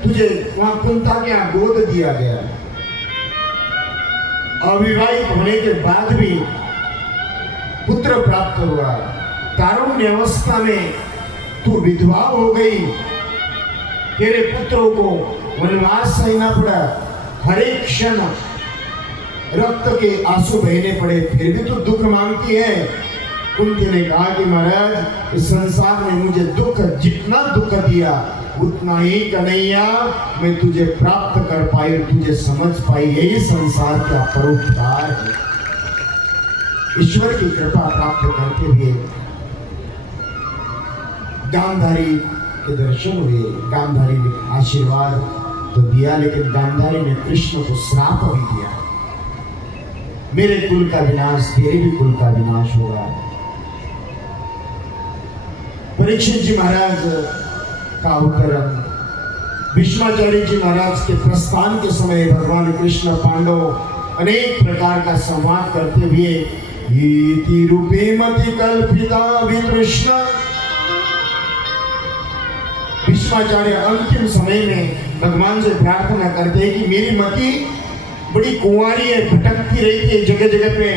तुझे वहां कुंता के यहाँ गोद दिया गया, अविवाहित होने के बाद भी पुत्र प्राप्त हुआ, तारुण्य अवस्था में तू विधवा हो गई, तेरे पुत्रों को वनवास सहना पड़ा, हर एक क्षण रक्त के आंसू बहने पड़े, फिर भी तू दुख मांगती है। कुंती ने कहा कि महाराज इस संसार ने मुझे दुख, जितना दुख दिया उतना ही कन्हैया मैं तुझे प्राप्त कर पाई, तुझे समझ पाई, यही संसार का परोपकार है। ईश्वर की कृपा प्राप्त करते हुए गांधारी के दर्शन हुए, गांधारी ने आशीर्वाद तो दिया, लेकिन गांधारी ने कृष्ण को श्राप भी दिया, मेरे कुल का विनाश, तेरे भी कुल का विनाश होगा। परीक्षित जी महाराज का अवतरण, भीष्माचार्य जी महाराज के प्रस्थान के समय भगवान कृष्ण पांडव अनेक प्रकार का संवाद करते हुए इति रूपे मति कल्पिता वितृष्णा, भीष्माचार्य अंतिम समय में भगवान से प्रार्थना करते हैं कि मेरी मति बड़ी कुंवारी है, भटकती रहती है जगह जगह पे,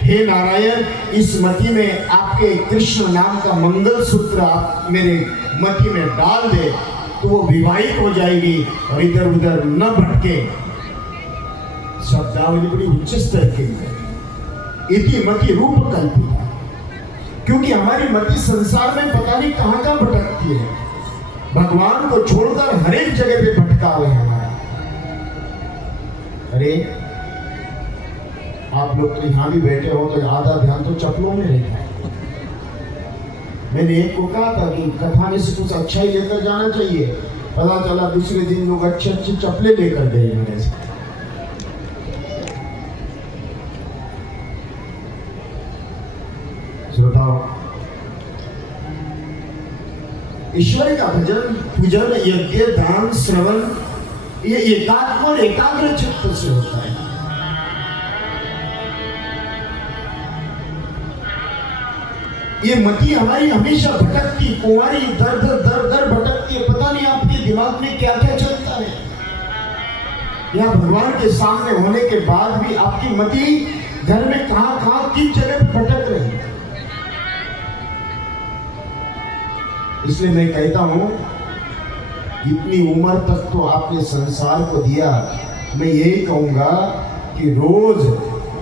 हे नारायण इस मति में आपके कृष्ण नाम का मंगल सूत्र आप मेरे मति में डाल दे तो वो विवाहित हो जाएगी और इधर उधर न भटके। शब्दावली बड़ी उच्च स्तर की है, इति मति रूप कल्पिता, क्योंकि हमारी मति संसार में पता नहीं कहां कहां भटकती है, भगवान को छोड़कर हर एक जगह पे भटका हुआ है हमारा। अरे आप लोग तो यहाँ भी बैठे हो तो आधा ध्यान तो चप्पलों में रहता है। मैंने एक को कहा था कि कथा में से कुछ अच्छा ही लेकर जाना चाहिए, पता चला दूसरे दिन लोग अच्छे अच्छे चप्पलें लेकर गए मेरे से। श्रोताओ, ईश्वर का भजन, पूजन, यज्ञ, दान, श्रवण ये एकात्म और एकाग्र चित्त से होता है। ये मति हमारी हमेशा भटकती, कुंवारी दर दर दर दर भटकती है, पता नहीं आपके दिमाग में क्या क्या चलता है। यहाँ भगवान के सामने होने के बाद भी आपकी मति घर में कहां कहां किस जगह पे भटक रही है। इसलिए मैं कहता हूं इतनी उम्र तक तो आपने संसार को दिया, मैं यही कहूंगा कि रोज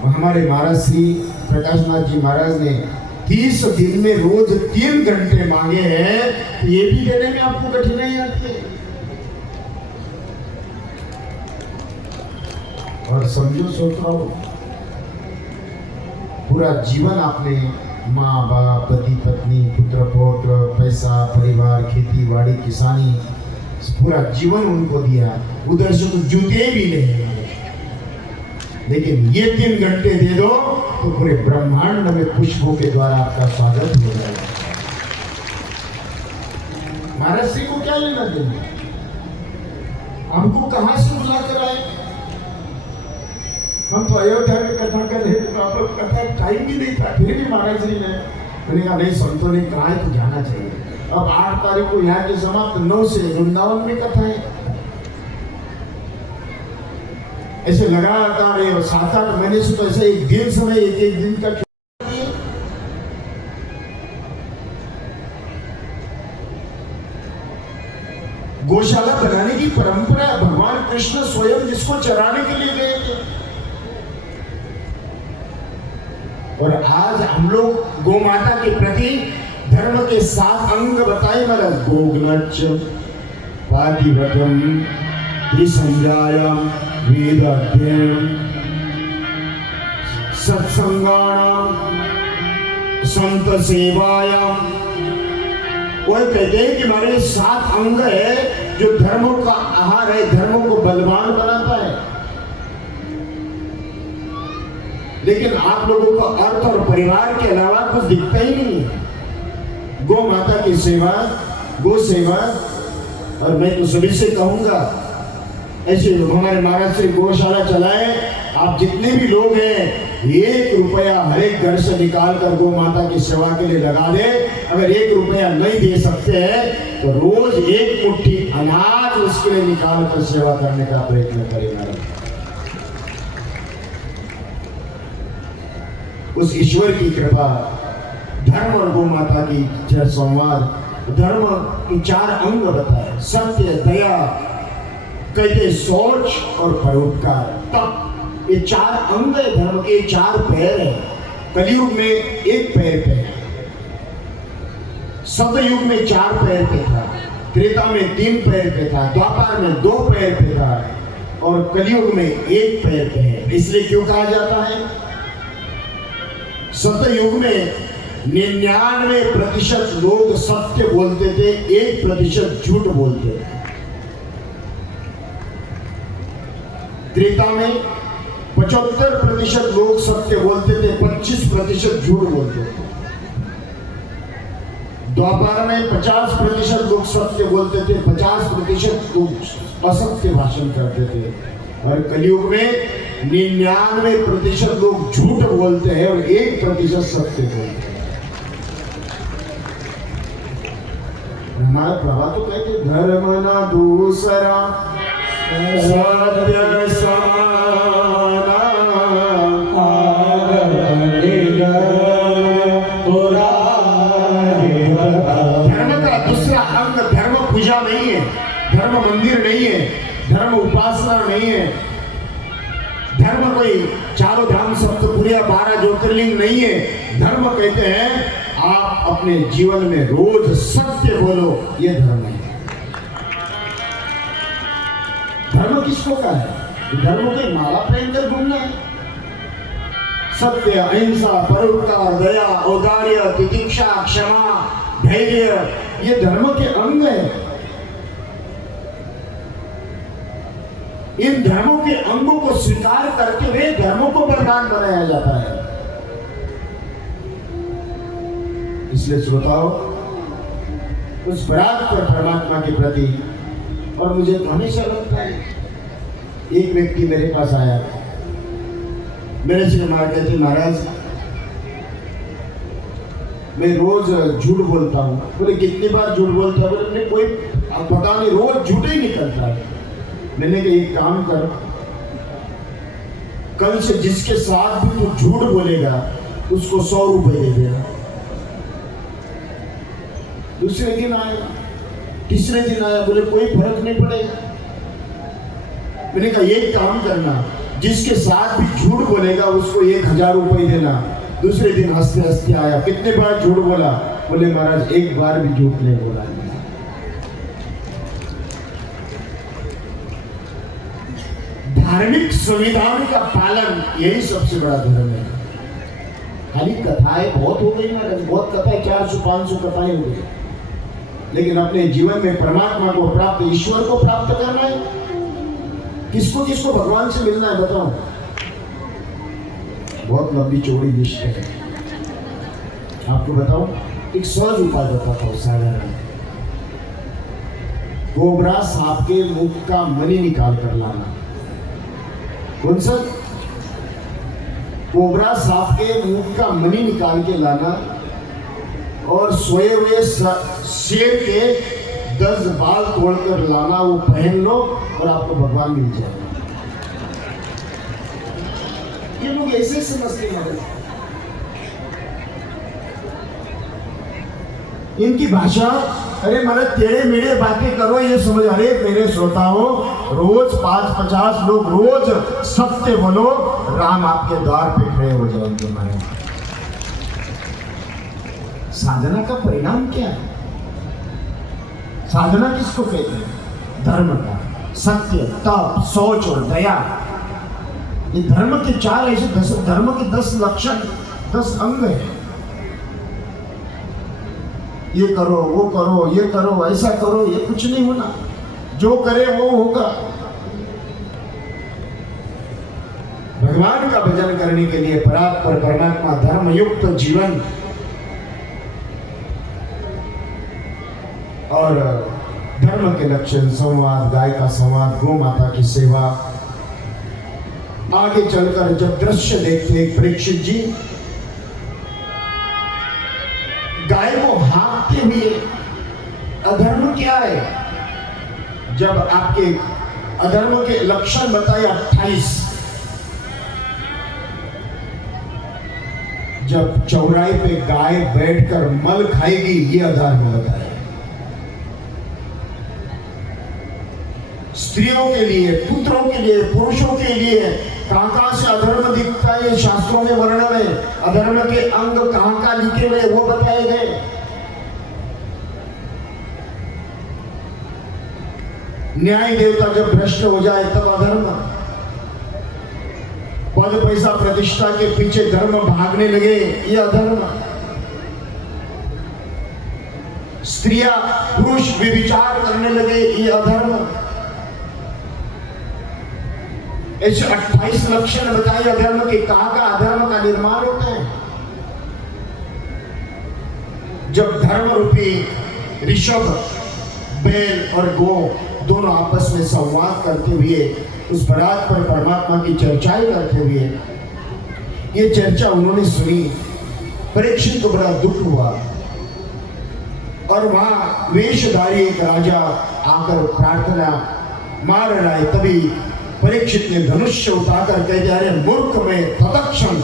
हमारे महाराज श्री प्रकाशनाथ जी महाराज ने 30 दिन में रोज 3 घंटे मांगे हैं, तो ये भी देने में आपको कठिनाई आती है। और समझो सोचो, पूरा जीवन आपने माँ बाप, पति पत्नी, पुत्र पौत्र, पैसा, परिवार, खेती बाड़ी, किसानी, पूरा जीवन उनको दिया, उधर से तो जूते भी नहीं, लेकिन ये 3 घंटे दे दो तो पूरे ब्रह्मांड में पुष्पों के द्वारा आपका स्वागत हो जाएगा। महाराज श्री को क्या लेना देना, हमको कहां से बुला कर आए? हम तो अयोध्या में कथा कर रहे थे, तो आप लोग कथा टाइम भी नहीं था, फिर भी महाराज जी ने मैंने कहा नहीं, संतों ने कहा है तो जाना चाहिए। अब 8 तारीख को यहाँ के समाप्त 9 से वृंदावन में कथा है। ऐसे लगातार 7-8 महीने से तो ऐसे एक दिन समय, एक दिन का गौशाला बनाने की परंपरा भगवान कृष्ण स्वयं जिसको चराने के लिए गए थे, और आज हम लोग गौ माता के प्रति धर्म के 7 अंग बताए महाराज, गोग्नच, पातिव्रतम, त्रिसंध्यायाम, वेदाध्ययन, सत्संगाणाम, संत सेवायाम। वो कहते हैं कि हमारे 7 अंग है जो धर्मों का आहार है, धर्मों को बलवान बनाता है। लेकिन आप लोगों को अर्थ और परिवार के अलावा कुछ दिखता ही नहीं है। गौ माता की सेवा, गो सेवा, और मैं तो सभी से कहूंगा ऐसे हमारे महाराज से गौशाला चलाए। आप जितने भी लोग हैं 1 रुपया हर एक घर से निकाल कर गौ माता की सेवा के लिए लगा दे। अगर 1 रुपया नहीं दे सकते हैं तो रोज 1 मुट्ठी अनाज उसके लिए निकाल कर सेवा करने का प्रयत्न करें। उस ईश्वर की कृपा, धर्म और गौ माता की जय संवाद। धर्म के 4 अंग बताए, सत्य, दया, कहते शौच और परोपकार। तब ये 4 अंग है धर्म के, 4 पैर है। कलयुग में 1 पैर पे है, सतयुग में 4 पैर पे था, त्रेता में 3 पैर पे था, द्वापर में 2 पैर पे था और कलयुग में 1 पैर पे है। इसलिए क्यों कहा जाता है? सतयुग में 99% लोग सत्य बोलते थे, 1% झूठ बोलते थे। त्रेता में 75% लोग सत्य बोलते थे, 25% झूठ बोलते थे। द्वापर में 50% लोग सत्य बोलते थे, 50% लोग असत्य भाषण करते थे। और कलयुग में 99% लोग झूठ बोलते हैं और 1% सत्य बोलते हैं। हमारा प्रभा तो कहते धर्म ना दूसरा सत्य समाना धर्म का दूसरा अंग धर्म पूजा नहीं है, धर्म मंदिर नहीं है, धर्म उपासना नहीं है, धर्म कोई चारों धाम सप्तपुरी 12 ज्योतिर्लिंग नहीं है। धर्म कहते हैं आप अपने जीवन में रोज सत्य बोलो, ये धर्म है। धर्म किसको का है? धर्म को माला पहनकर घूमना है। सत्य, अहिंसा, परोपकार, दया, औदार्य, तितिक्षा, क्षमा, धैर्य, ये धर्म के अंग है। इन धर्मों के अंगों को स्वीकार करते हुए धर्मों को वरदान बनाया जाता है। इसलिए श्रोताओ, उस परात्पर परमात्मा के प्रति, और मुझे तो हमेशा लगता है, एक व्यक्ति मेरे पास आया, मेरे से कहते महाराज मैं रोज झूठ बोलता हूँ। बोले कितनी बार झूठ बोलता है? बोले कोई पता नहीं, रोज झूठ ही निकलता है। मैंने कहा एक काम कर, कल से जिसके साथ भी तू झूठ बोलेगा उसको 100 रुपए दे देना। दूसरे दिन आया, तीसरे दिन आया, बोले कोई फर्क नहीं पड़ेगा। मैंने कहा एक काम करना, जिसके साथ भी झूठ बोलेगा उसको 1000 रुपए देना। दूसरे दिन हंसते हंसते आया, कितने बार झूठ बोला? बोले महाराज एक बार भी झूठ नहीं बोला। धार्मिक संविधान का पालन, यही सबसे बड़ा धर्म है। खाली कथाएं बहुत हो गई महाराज, बहुत कथाएं, 400-500 कथाएं हो गई, लेकिन अपने जीवन में परमात्मा को प्राप्त, ईश्वर को प्राप्त करना है। किसको किसको भगवान से मिलना है बताओ? बहुत लंबी चौड़ी लिस्ट है। आपको बताओ, एक सहज उपाय बताता हूं, साधारण। कोबरा सांप के मुख का मणि निकाल कर लाना। कौन सा? कोबरा सांप के मुख का मणि निकाल के लाना और सोए हुए शेर के 10 बाल तोड़कर लाना, वो पहन लो और आपको भगवान मिल जाएगा। ये लोग ऐसे समझते हैं, इनकी भाषा, अरे महाराज टेढ़े मेढ़े बातें करो ये समझ। अरे मेरे श्रोताओं, रोज 5-50 लोग रोज सत्य बोलो, राम आपके द्वार पे खड़े हो जाएंगे महाराज। साधना का परिणाम क्या है? साधना किसको कहते हैं? धर्म का, सत्य, तप, सोच और दया। ये धर्म के 4 ऐसे धर्म के 10 लक्षण, 10 अंग है। ये करो, वो करो, ये करो, ऐसा करो, ये कुछ नहीं होना। जो करे वो होगा। भगवान का भजन करने के लिए परात्पर परमात्मा धर्मयुक्त जीवन और धर्म के लक्षण, संवाद, गाय का संवाद, गौ माता की सेवा। आगे चलकर जब दृश्य देखते हैं परीक्षित जी गाय को हाँकते हुए, अधर्म क्या है? जब आपके अधर्म के लक्षण बताए 28, जब चौराहे पे गाय बैठकर मल खाएगी, ये अधर्म बताए। स्त्रियों के लिए, पुत्रों के लिए, पुरुषों के लिए कहां से अधर्म दिखता है, ये शास्त्रों में वर्णन है। अधर्म के अंग कहां लिखे हुए वो बताए गए। न्याय देवता जब भ्रष्ट हो जाए तब अधर्म, पद पैसा प्रतिष्ठा के पीछे धर्म भागने लगे, ये अधर्म। स्त्रियां पुरुष व्यभिचार करने लगे, ये अधर्म। ऐसे 28 लक्षण बताए अधर्म के। कहां का अधर्म का निर्माण होता है? जब धर्म रूपी ऋषभ, बैल और गो दोनों आपस में संवाद करते हुए उस बरात पर परमात्मा की चर्चाएं करते हुए, ये चर्चा उन्होंने सुनी। परीक्षित को बड़ा दुख हुआ और वहां वेशधारी एक राजा आकर प्रार्थना मार रहा है। तभी परीक्षित ने धनुष्य उठाकर कह दिया, अरे मूर्ख में तत्क्षण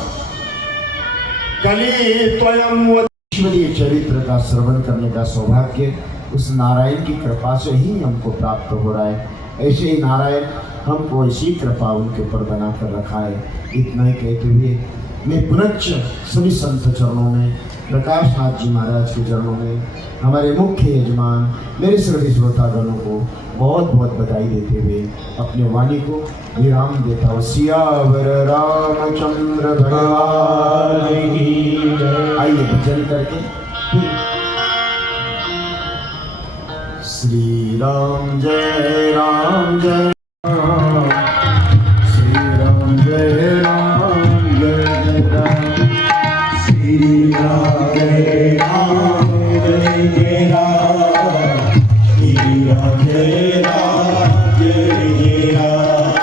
कली त्वयं ईश्वरीय चरित्र का श्रवण करने का सौभाग्य उस नारायण की कृपा से ही हमको प्राप्त हो रहा है। ऐसे ही नारायण हमको ऐसी कृपा उनके ऊपर बनाकर रखा है। इतना ही कहते हुए मैं पुनश्च सभी संत चरणों में, प्रकाश नाथ जी महाराज के चरणों में, हमारे मुख्य यजमान, मेरे सभी श्रोतागणों को बहुत बहुत बधाई देते हुए अपने वाणी को विराम देता हूँ। सियावर रामचंद्र भगवान की जय। आइए भजन करके फिर श्री राम जय राम जय राम, श्री राम जय राम जय राम, श्री राम जय राम जय राम, श्री राम जय राम जय राम,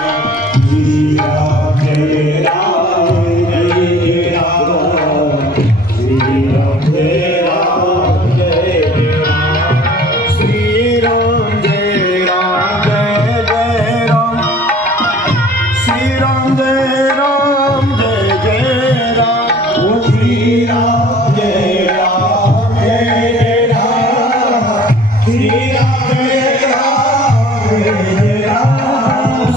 श्री राम जय राम जय राम, श्री राम जय राम जय राम, श्री राम जय राम जय जय राम, श्री राम जय राम जय जय राम, ओ श्री राम जय राम जय राम, श्री राम जय राम जय राम,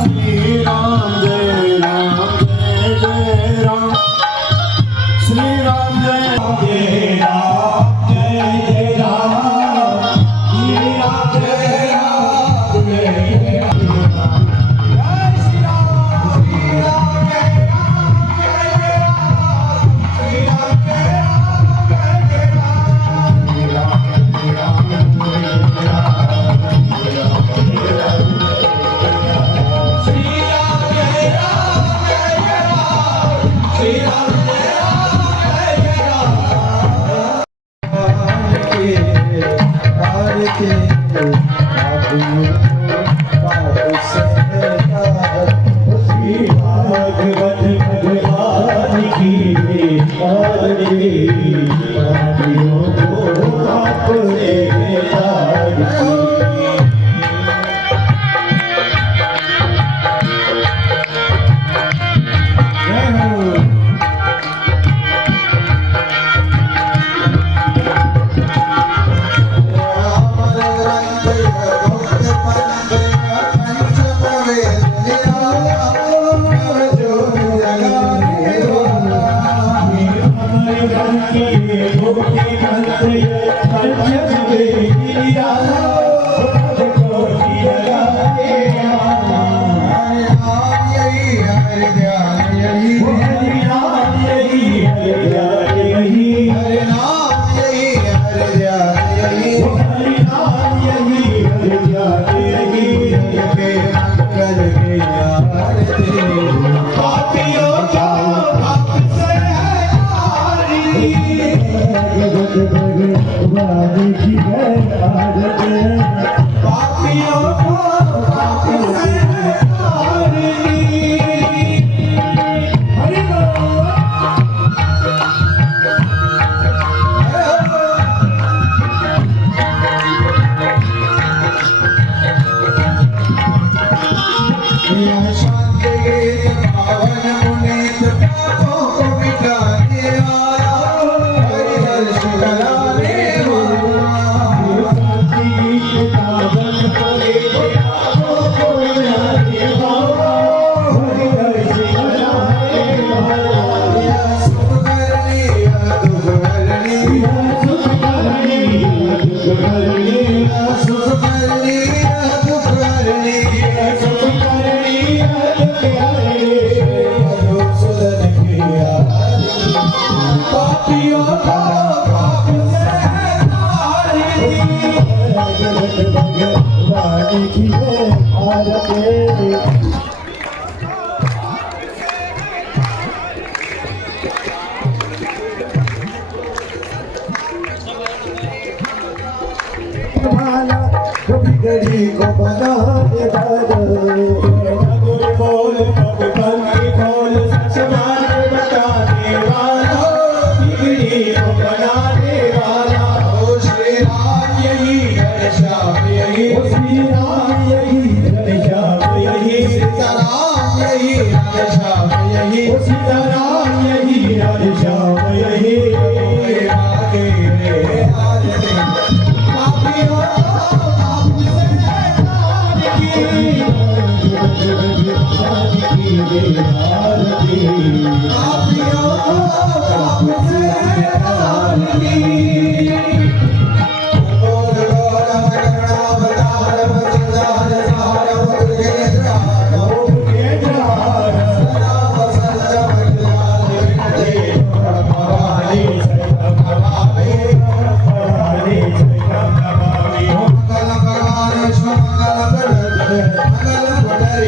श्री राम जय राम जय जय राम, श्री राम जय जय राम जय राम, श्री राम जय राम जय राम, जय श्री राम, श्री राम जय राम जय राम, श्री राम जय राम जय राम, श्री राम जय राम जय राम, श्री राम जय राम श्री राम जय राम जय राम, श्री राम जय भगवान की जय भारत शांति गीत पावन पुनीत पापों को मिटाने वाला हरि हर्ष कराने गड़ी को बना दे बोल भगवान की खोल सच बात बता दे वाला बिगड़ी को बना दे वाला ओ श्री राम यही है श्याम यही ओ श्री राम यही श्याम यही सीताराम यही है श्याम यही ओ सीताराम यही श्याम यही आगे रे आगे पापियों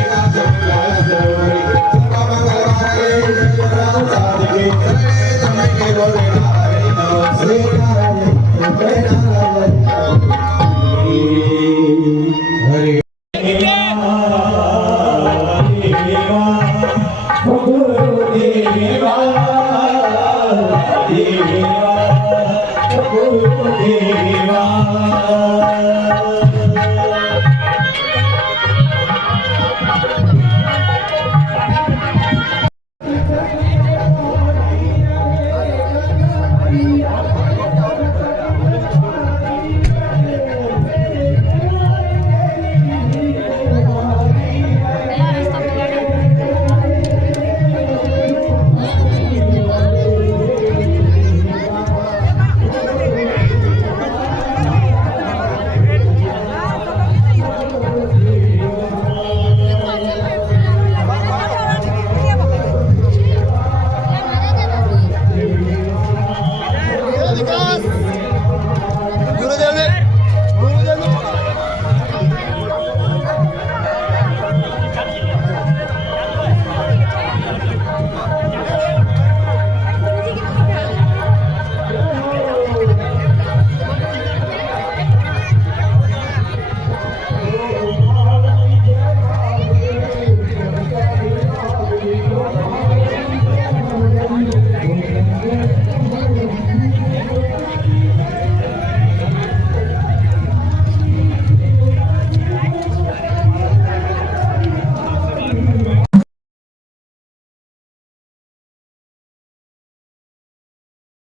Mangal